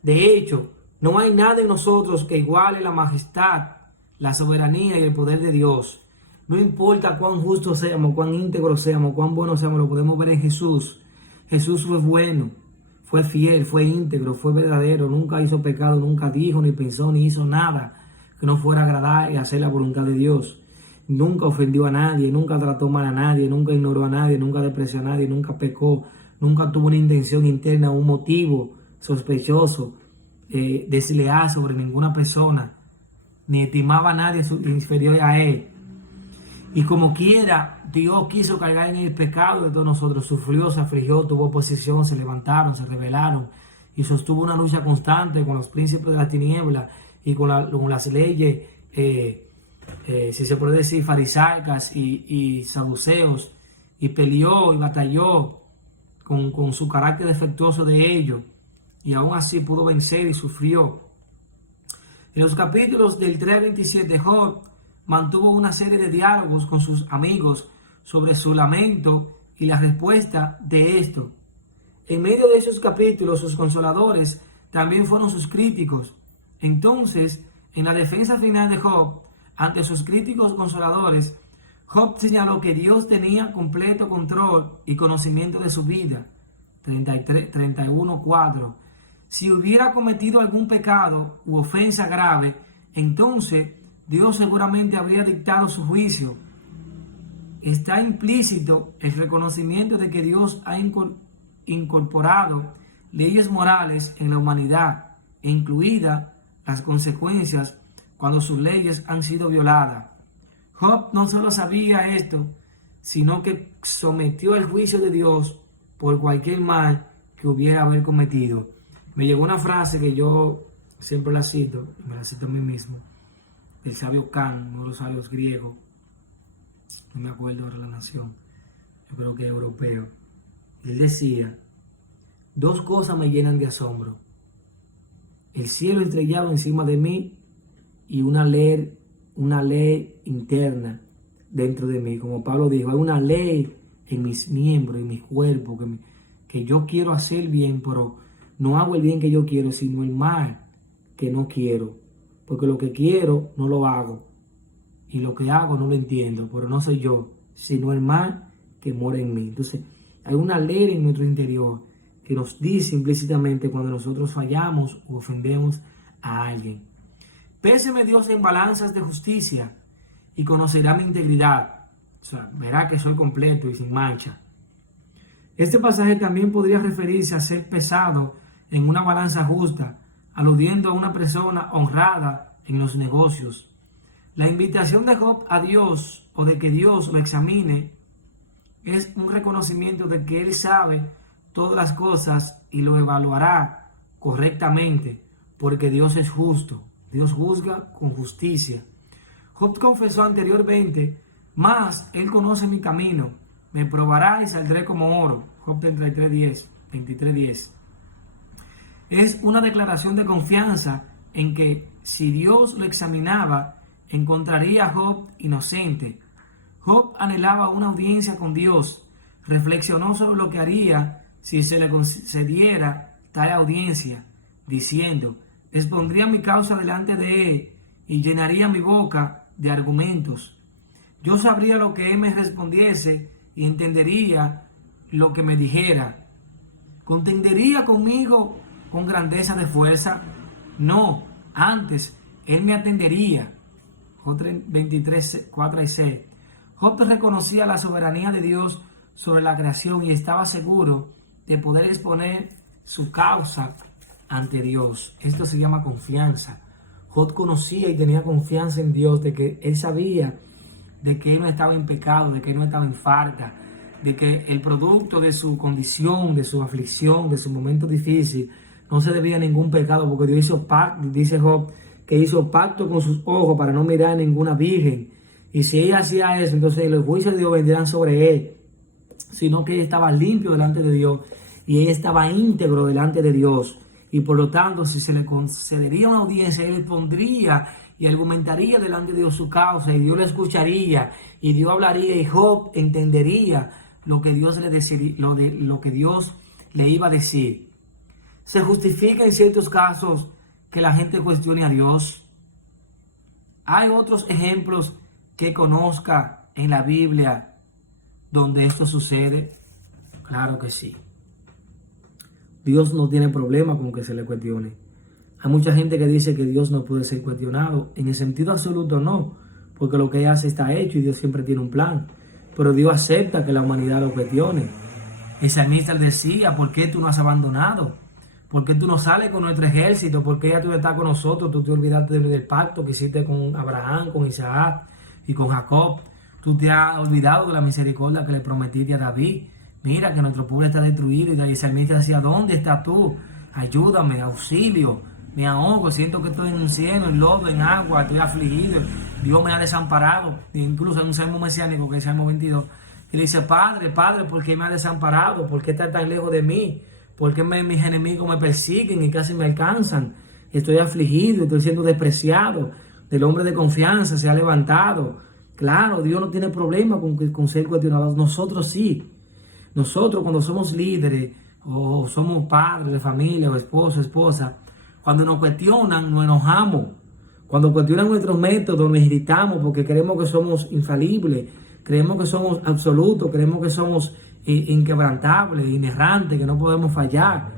De hecho, no hay nada en nosotros que iguale la majestad, la soberanía y el poder de Dios. No importa cuán justos seamos, cuán íntegros seamos, cuán buenos seamos, lo podemos ver en Jesús. Jesús fue bueno, fue fiel, fue íntegro, fue verdadero, nunca hizo pecado, nunca dijo, ni pensó, ni hizo nada que no fuera agradar y hacer la voluntad de Dios. Nunca ofendió a nadie, nunca trató mal a nadie, nunca ignoró a nadie, nunca despreció a nadie, nunca pecó, nunca tuvo una intención interna, un motivo sospechoso, desleal sobre ninguna persona, ni estimaba a nadie inferior a él. Y como quiera, Dios quiso cargar en el pecado de todos nosotros, sufrió, se afligió, tuvo oposición, se levantaron, se rebelaron y sostuvo una lucha constante con los príncipes de la tiniebla y con las leyes, si se puede decir, farisaicas y saduceos, y peleó y batalló con su carácter defectuoso de ellos, y aún así pudo vencer y sufrió. En los capítulos del 3 al 27, Job mantuvo una serie de diálogos con sus amigos sobre su lamento y la respuesta de esto. En medio de esos capítulos, sus consoladores también fueron sus críticos. Entonces, en la defensa final de Job, ante sus críticos consoladores, Job señaló que Dios tenía completo control y conocimiento de su vida. 31:4. Si hubiera cometido algún pecado u ofensa grave, entonces Dios seguramente habría dictado su juicio. Está implícito el reconocimiento de que Dios ha incorporado leyes morales en la humanidad, incluidas las consecuencias cuando sus leyes han sido violadas. Job no solo sabía esto, sino que sometió el juicio de Dios por cualquier mal que hubiera haber cometido. Me llegó una frase que yo siempre la cito, me la cito a mí mismo, del sabio Can, uno de los sabios griegos, no me acuerdo de la nación, yo creo que europeo. Él decía, dos cosas me llenan de asombro: el cielo estrellado encima de mí y una ley interna dentro de mí. Como Pablo dijo, hay una ley en mis miembros, en mi cuerpo, que yo quiero hacer bien, pero no hago el bien que yo quiero, sino el mal que no quiero. Porque lo que quiero no lo hago, y lo que hago no lo entiendo, pero no soy yo, sino el mal que mora en mí. Entonces, hay una ley en nuestro interior que nos dice implícitamente cuando nosotros fallamos o ofendemos a alguien. Péseme Dios en balanzas de justicia y conocerá mi integridad. O sea, verá que soy completo y sin mancha. Este pasaje también podría referirse a ser pesado en una balanza justa, aludiendo a una persona honrada en los negocios. La invitación de Job a Dios, o de que Dios lo examine, es un reconocimiento de que Él sabe todas las cosas y lo evaluará correctamente, porque Dios es justo. Dios juzga con justicia. Job confesó anteriormente, mas Él conoce mi camino, me probará y saldré como oro. Job 23:10. Es una declaración de confianza en que si Dios lo examinaba, encontraría a Job inocente. Job anhelaba una audiencia con Dios. Reflexionó sobre lo que haría si se le concediera tal audiencia, diciendo, expondría mi causa delante de él y llenaría mi boca de argumentos. Yo sabría lo que él me respondiese y entendería lo que me dijera. ¿Contendería conmigo con grandeza de fuerza? No, antes él me atendería. Job 23:4-6. Job reconocía la soberanía de Dios sobre la creación y estaba seguro de poder exponer su causa ante Dios. Esto se llama confianza. Job conocía y tenía confianza en Dios, de que él sabía de que él no estaba en pecado, de que él no estaba en falta, de que el producto de su condición, de su aflicción, de su momento difícil, no se debía a ningún pecado, porque Dios hizo pacto, dice Job, que hizo pacto con sus ojos para no mirar a ninguna virgen. Y si ella hacía eso, entonces los juicios de Dios vendrían sobre él, sino que ella estaba limpio delante de Dios y ella estaba íntegro delante de Dios. Y por lo tanto, si se le concedería una audiencia, él pondría y argumentaría delante de Dios su causa, y Dios le escucharía, y Dios hablaría, y Job entendería lo que Dios le deciría, lo que Dios le iba a decir. Se justifica en ciertos casos que la gente cuestione a Dios. ¿Hay otros ejemplos que conozca en la Biblia donde esto sucede? Claro que sí. Dios no tiene problema con que se le cuestione. Hay mucha gente que dice que Dios no puede ser cuestionado. En el sentido absoluto no, porque lo que Él hace está hecho y Dios siempre tiene un plan. Pero Dios acepta que la humanidad lo cuestione. El salmista decía, ¿por qué tú nos has abandonado? ¿Por qué tú no sales con nuestro ejército? ¿Por qué ya tú estás con nosotros? Tú te olvidaste del pacto que hiciste con Abraham, con Isaac y con Jacob. Tú te has olvidado de la misericordia que le prometiste a David. Mira que nuestro pueblo está destruido. Y el salmista decía, ¿dónde estás tú? Ayúdame, auxilio. Me ahogo, siento que estoy en un cielo, en lodo, en agua, estoy afligido. Dios me ha desamparado. Incluso en un salmo mesiánico, que es el Salmo 22, y le dice, Padre, ¿por qué me ha desamparado? ¿Por qué estás tan lejos de mí? ¿Por qué mis enemigos me persiguen y casi me alcanzan? Estoy afligido, estoy siendo despreciado. El hombre de confianza se ha levantado. Claro, Dios no tiene problema con ser cuestionado. Nosotros sí. Nosotros cuando somos líderes o somos padres de familia o esposa, cuando nos cuestionan nos enojamos. Cuando cuestionan nuestros métodos nos irritamos porque creemos que somos infalibles, creemos que somos absolutos, creemos que somos inquebrantables, inerrantes, que no podemos fallar.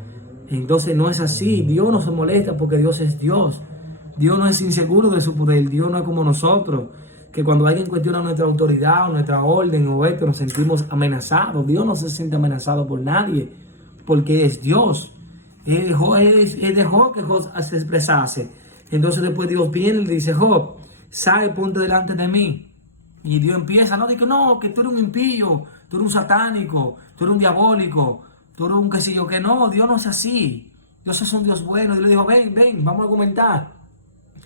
Entonces no es así. Dios no se molesta porque Dios es Dios. Dios no es inseguro de su poder. Dios no es como nosotros, que cuando alguien cuestiona nuestra autoridad o nuestra orden o esto, nos sentimos amenazados. Dios no se siente amenazado por nadie, porque es Dios. Él dejó que Job se expresase. Entonces después Dios viene y le dice, Job, sal, ponte delante de mí. Y Dios empieza, no, dice, no, que tú eres un impío, tú eres un satánico, tú eres un diabólico, tú eres un qué sé yo, que no, Dios no es así. Dios es un Dios bueno. Y le dijo, ven, vamos a argumentar.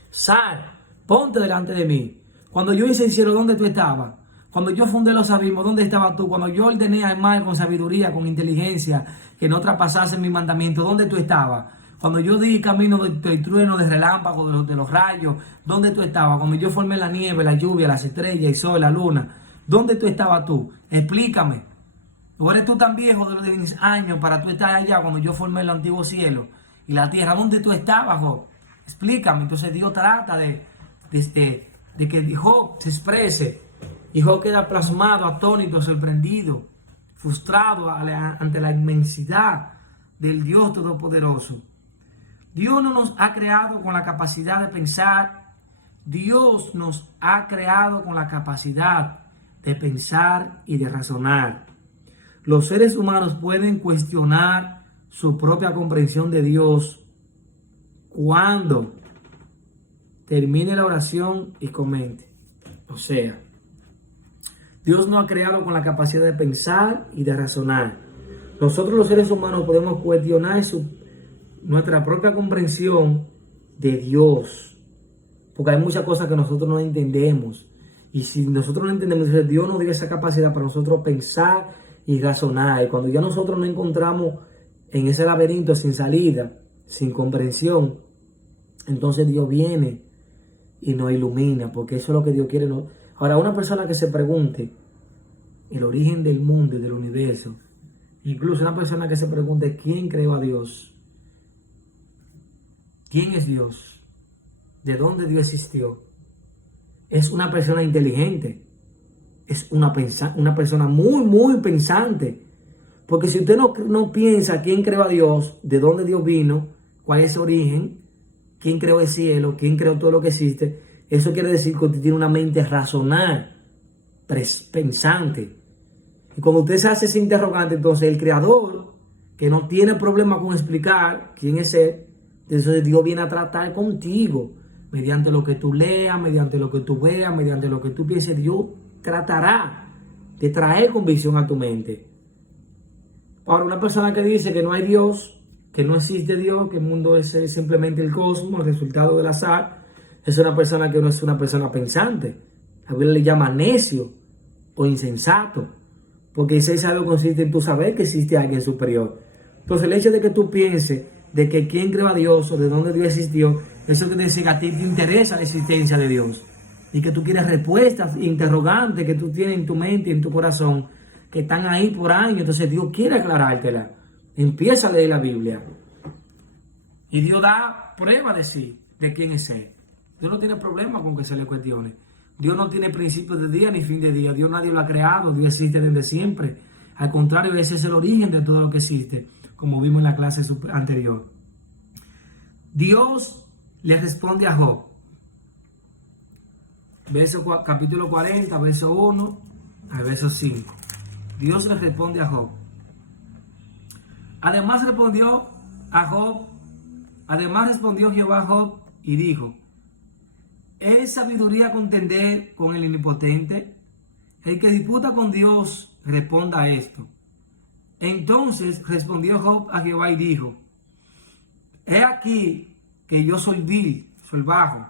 Sal, ponte delante de mí. Cuando yo hice el cielo, ¿dónde tú estabas? Cuando yo fundé los abismos, ¿dónde estabas tú? Cuando yo ordené al mar con sabiduría, con inteligencia, que no traspasase mi mandamiento, ¿dónde tú estabas? Cuando yo di camino de trueno, de relámpago, de los rayos, ¿dónde tú estabas? Cuando yo formé la nieve, la lluvia, las estrellas, el sol, la luna, ¿dónde tú estabas tú? Explícame. ¿O eres tú tan viejo de mis años para tú estar allá cuando yo formé el antiguo cielo y la tierra? ¿Dónde tú estabas, Job? Explícame. Entonces Dios trata de que Job se exprese. Y Job queda plasmado, atónito, sorprendido, frustrado ante la inmensidad del Dios Todopoderoso. Dios no nos ha creado con la capacidad de pensar. Dios nos ha creado con la capacidad de pensar y de razonar. Los seres humanos pueden cuestionar su propia comprensión de Dios cuando termine la oración y comente. O sea, Dios nos ha creado con la capacidad de pensar y de razonar. Nosotros los seres humanos podemos cuestionar nuestra propia comprensión de Dios, porque hay muchas cosas que nosotros no entendemos, y si nosotros no entendemos, Dios nos dio esa capacidad para nosotros pensar y razonar. Y cuando ya nosotros nos encontramos en ese laberinto sin salida, sin comprensión, entonces Dios viene y nos ilumina, porque eso es lo que Dios quiere. Ahora, una persona que se pregunte el origen del mundo y del universo, incluso una persona que se pregunte quién creó a Dios, quién es Dios, de dónde Dios existió, es una persona inteligente, es una persona muy, muy pensante. Porque si usted no piensa quién creó a Dios, de dónde Dios vino, cuál es su origen, quién creó el cielo, quién creó todo lo que existe, eso quiere decir que usted tiene una mente racional, pensante. Y cuando usted se hace ese interrogante, entonces el creador, que no tiene problema con explicar quién es Él, Entonces Dios viene a tratar contigo. Mediante lo que tú leas, mediante lo que tú veas, mediante lo que tú pienses, Dios tratará de traer convicción a tu mente. Ahora, una persona que dice que no hay Dios, que no existe Dios, que el mundo es simplemente el cosmos, el resultado del azar, es una persona que no es una persona pensante. La Biblia le llama necio o insensato, porque ese sabio consiste en tú saber que existe alguien superior. Entonces, el hecho de que tú pienses de que quién creó a Dios o de dónde Dios existió, eso quiere decir que a ti te interesa la existencia de Dios y que tú quieres respuestas interrogantes que tú tienes en tu mente y en tu corazón, que están ahí por años. Entonces Dios quiere aclarártela. Empieza a leer la Biblia y Dios da prueba de sí, de quién es Él. Dios no tiene problema con que se le cuestione. Dios no tiene principio de día ni fin de día. Dios nadie lo ha creado. Dios existe desde siempre. Al contrario, ese es el origen de todo lo que existe, como vimos en la clase anterior. Dios le responde a Job. Capítulo 40, verso 1 al verso 5. Dios le responde a Job. Además respondió Jehová a Job y dijo: ¿es sabiduría contender con el omnipotente? El que disputa con Dios responda a esto. Entonces respondió Job a Jehová y dijo: he aquí que yo soy vil, soy bajo.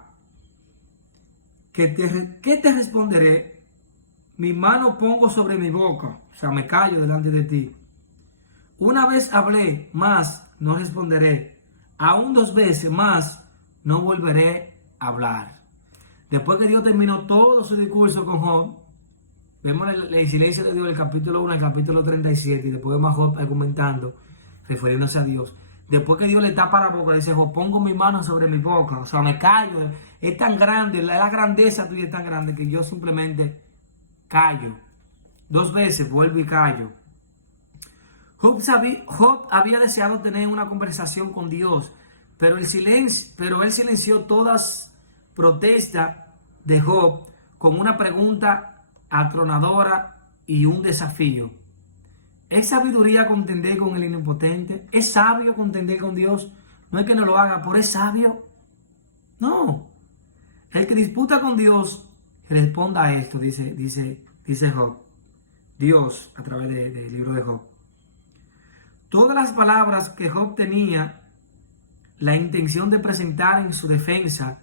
¿Qué te responderé? Mi mano pongo sobre mi boca, o sea, me callo delante de ti. Una vez hablé, más no responderé. Aún 2 veces más no volveré a hablar. Después que Dios terminó todo su discurso con Job, vemos el silencio de Dios del capítulo 1 al capítulo 37, y después vemos a Job argumentando, refiriéndose a Dios. Después que Dios le tapa la boca, dice: Job, pongo mi mano sobre mi boca, o sea, me callo. Es tan grande, la grandeza tuya es tan grande que yo simplemente callo. 2 veces vuelvo y callo. Job había deseado tener una conversación con Dios, pero él silenció todas protestas de Job con una pregunta atronadora y un desafío. ¿Es sabiduría contender con el omnipotente? ¿Es sabio contender con Dios? No es que no lo haga, pero ¿es sabio? No. El que disputa con Dios responda a esto, dice Job. Dios, a través del libro de Job. Todas las palabras que Job tenía la intención de presentar en su defensa,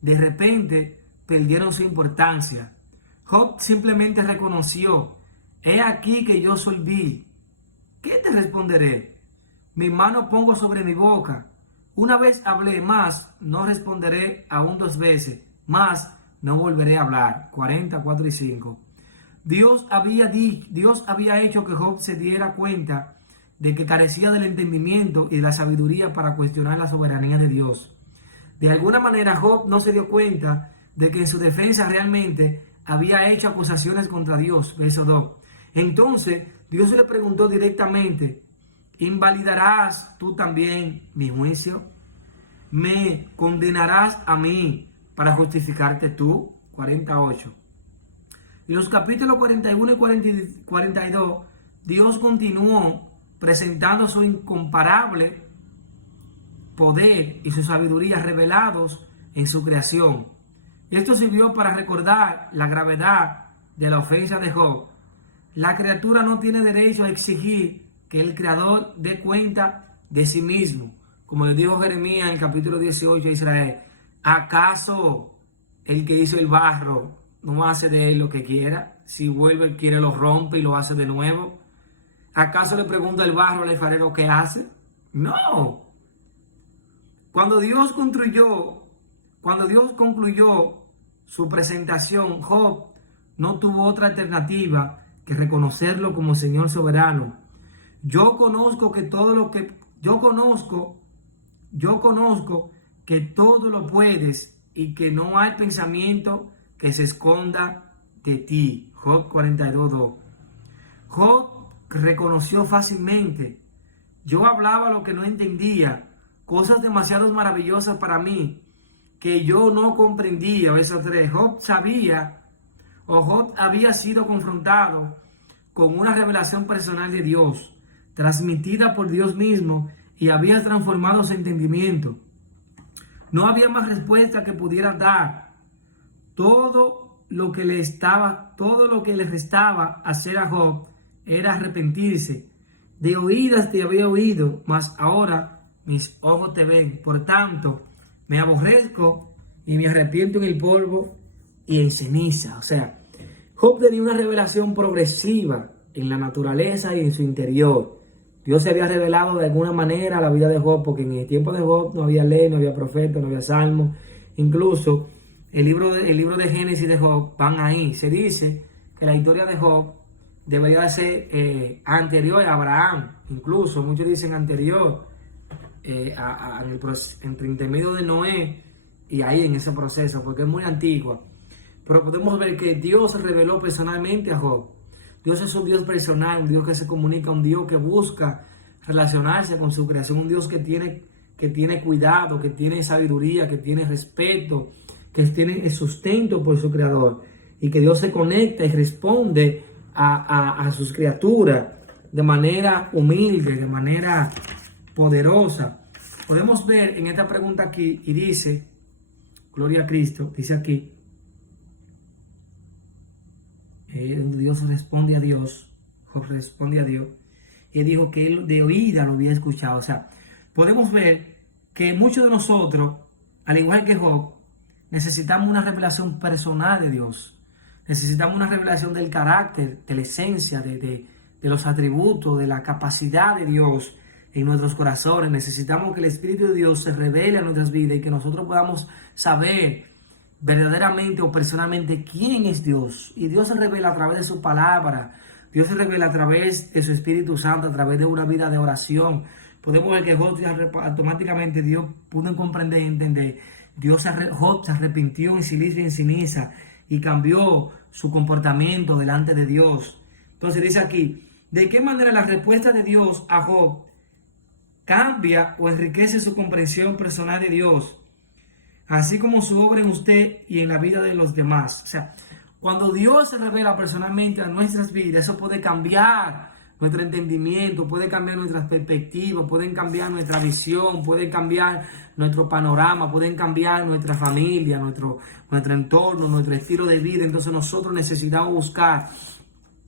de repente perdieron su importancia. Job simplemente reconoció: he aquí que yo soy vil. ¿Qué te responderé? Mi mano pongo sobre mi boca. Una vez hablé, más no responderé. Aún 2 veces, más no volveré a hablar. 44 y 5. Dios había hecho que Job se diera cuenta de que carecía del entendimiento y de la sabiduría para cuestionar la soberanía de Dios. De alguna manera Job no se dio cuenta de que en su defensa realmente había hecho acusaciones contra Dios. Verso 2. Entonces Dios le preguntó directamente: ¿invalidarás tú también mi juicio? ¿Me condenarás a mí para justificarte tú? 48. Y los capítulos 41 y 42, Dios continuó presentando su incomparable poder y su sabiduría revelados en su creación. Y esto sirvió para recordar la gravedad de la ofensa de Job. La criatura no tiene derecho a exigir que el Creador dé cuenta de sí mismo. Como le dijo Jeremías en el capítulo 18 a Israel: ¿acaso el que hizo el barro no hace de él lo que quiera? Si vuelve, quiere, lo rompe y lo hace de nuevo. ¿Acaso le pregunta el barro al alfarero qué hace? No. Cuando Dios concluyó su presentación, Job no tuvo otra alternativa que reconocerlo como Señor soberano. Yo conozco que todo lo puedes y que no hay pensamiento que se esconda de ti. Job 42:2. Job reconoció fácilmente: yo hablaba lo que no entendía, cosas demasiado maravillosas para mí que yo no comprendía. Verso 3. Job había sido confrontado con una revelación personal de Dios, transmitida por Dios mismo, y había transformado su entendimiento. No había más respuesta que pudiera dar. Todo lo que le restaba hacer a Job era arrepentirse. De oídas te había oído, mas ahora mis ojos te ven. Por tanto, me aborrezco y me arrepiento en el polvo y en ceniza. O sea, Job tenía una revelación progresiva en la naturaleza y en su interior. Dios se había revelado de alguna manera a la vida de Job, porque en el tiempo de Job no había ley, no había profeta, no había salmo. Incluso el libro de Génesis de Job van ahí. Se dice que la historia de Job debería ser anterior a Abraham. Incluso muchos dicen anterior entre intermedio de Noé y ahí en ese proceso, porque es muy antigua. Pero podemos ver que Dios se reveló personalmente a Job. Dios es un Dios personal, un Dios que se comunica, un Dios que busca relacionarse con su creación, un Dios que tiene cuidado, que tiene sabiduría, que tiene respeto, que tiene el sustento por su creador, y que Dios se conecta y responde a sus criaturas de manera humilde, de manera poderosa. Podemos ver en esta pregunta aquí, y dice, gloria a Cristo, dice aquí, Dios responde a Dios, Job responde a Dios, y él dijo que él de oída lo había escuchado. O sea, podemos ver que muchos de nosotros, al igual que Job, necesitamos una revelación personal de Dios. Necesitamos una revelación del carácter, de la esencia, de los atributos, de la capacidad de Dios en nuestros corazones. Necesitamos que el Espíritu de Dios se revele a nuestras vidas y que nosotros podamos saber verdaderamente o personalmente quién es Dios. Y Dios se revela a través de su palabra. Dios se revela a través de su Espíritu Santo, a través de una vida de oración. Podemos ver que Job automáticamente Dios pudo comprender y entender. Job se arrepintió en silicio y en ceniza y cambió su comportamiento delante de Dios. Entonces dice aquí, ¿de qué manera la respuesta de Dios a Job cambia o enriquece su comprensión personal de Dios, así como su obra en usted y en la vida de los demás? O sea, cuando Dios se revela personalmente a nuestras vidas, eso puede cambiar nuestro entendimiento, puede cambiar nuestras perspectivas, pueden cambiar nuestra visión, pueden cambiar nuestro panorama, pueden cambiar nuestra familia, nuestro entorno, nuestro estilo de vida. Entonces nosotros necesitamos buscar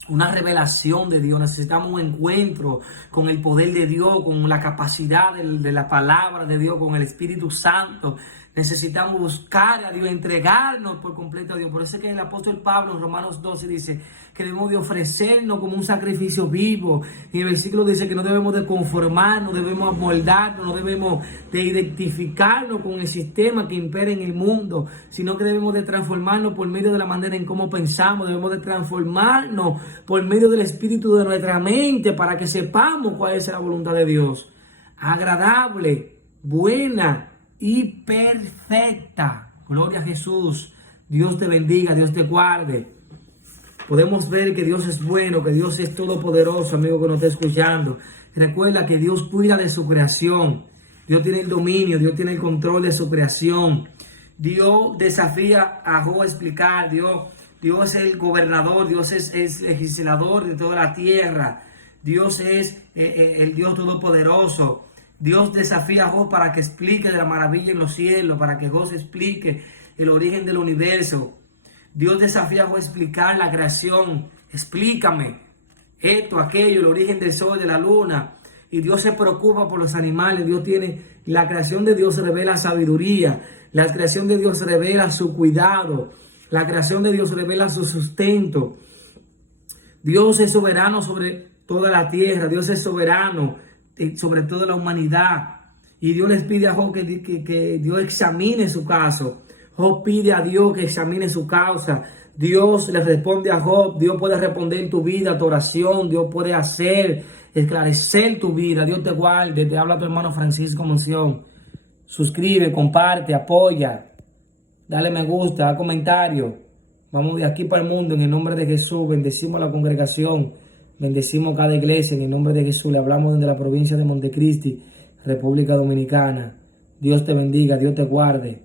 una revelación de Dios, necesitamos un encuentro con el poder de Dios, con la capacidad de la palabra de Dios, con el Espíritu Santo. Necesitamos buscar a Dios, entregarnos por completo a Dios. Por eso es que el apóstol Pablo en Romanos 12 dice que debemos de ofrecernos como un sacrificio vivo. Y el versículo dice que no debemos de conformarnos, debemos amoldarnos, no debemos de identificarnos con el sistema que impera en el mundo, sino que debemos de transformarnos por medio de la manera en cómo pensamos, debemos de transformarnos por medio del espíritu de nuestra mente para que sepamos cuál es la voluntad de Dios. Agradable, buena y perfecta. Gloria a Jesús. Dios te bendiga, Dios te guarde. Podemos ver que Dios es bueno, que Dios es todopoderoso, amigo que nos está escuchando. Recuerda que Dios cuida de su creación. Dios tiene el dominio, Dios tiene el control de su creación. Dios desafía a Job a explicar. Dios es el gobernador, Dios es legislador de toda la tierra. Dios es el Dios todopoderoso. Dios desafía a Job para que explique de la maravilla en los cielos, para que Job explique el origen del universo. Dios desafía a Job a explicar la creación. Explícame esto, aquello, el origen del sol, de la luna. Y Dios se preocupa por los animales. La creación de Dios revela sabiduría. La creación de Dios revela su cuidado. La creación de Dios revela su sustento. Dios es soberano sobre toda la tierra. Dios es soberano sobre toda la humanidad. Y Dios les pide a Job que Dios examine su caso. Job pide a Dios que examine su causa. Dios le responde a Job. Dios puede responder en tu vida, tu oración. Dios puede esclarecer tu vida. Dios te guarde. Te habla tu hermano Francisco Monción. Suscribe, comparte, apoya. Dale me gusta, da comentario. Vamos de aquí para el mundo en el nombre de Jesús. Bendecimos a la congregación. Bendecimos cada iglesia en el nombre de Jesús. Le hablamos desde la provincia de Montecristi, República Dominicana. Dios te bendiga, Dios te guarde.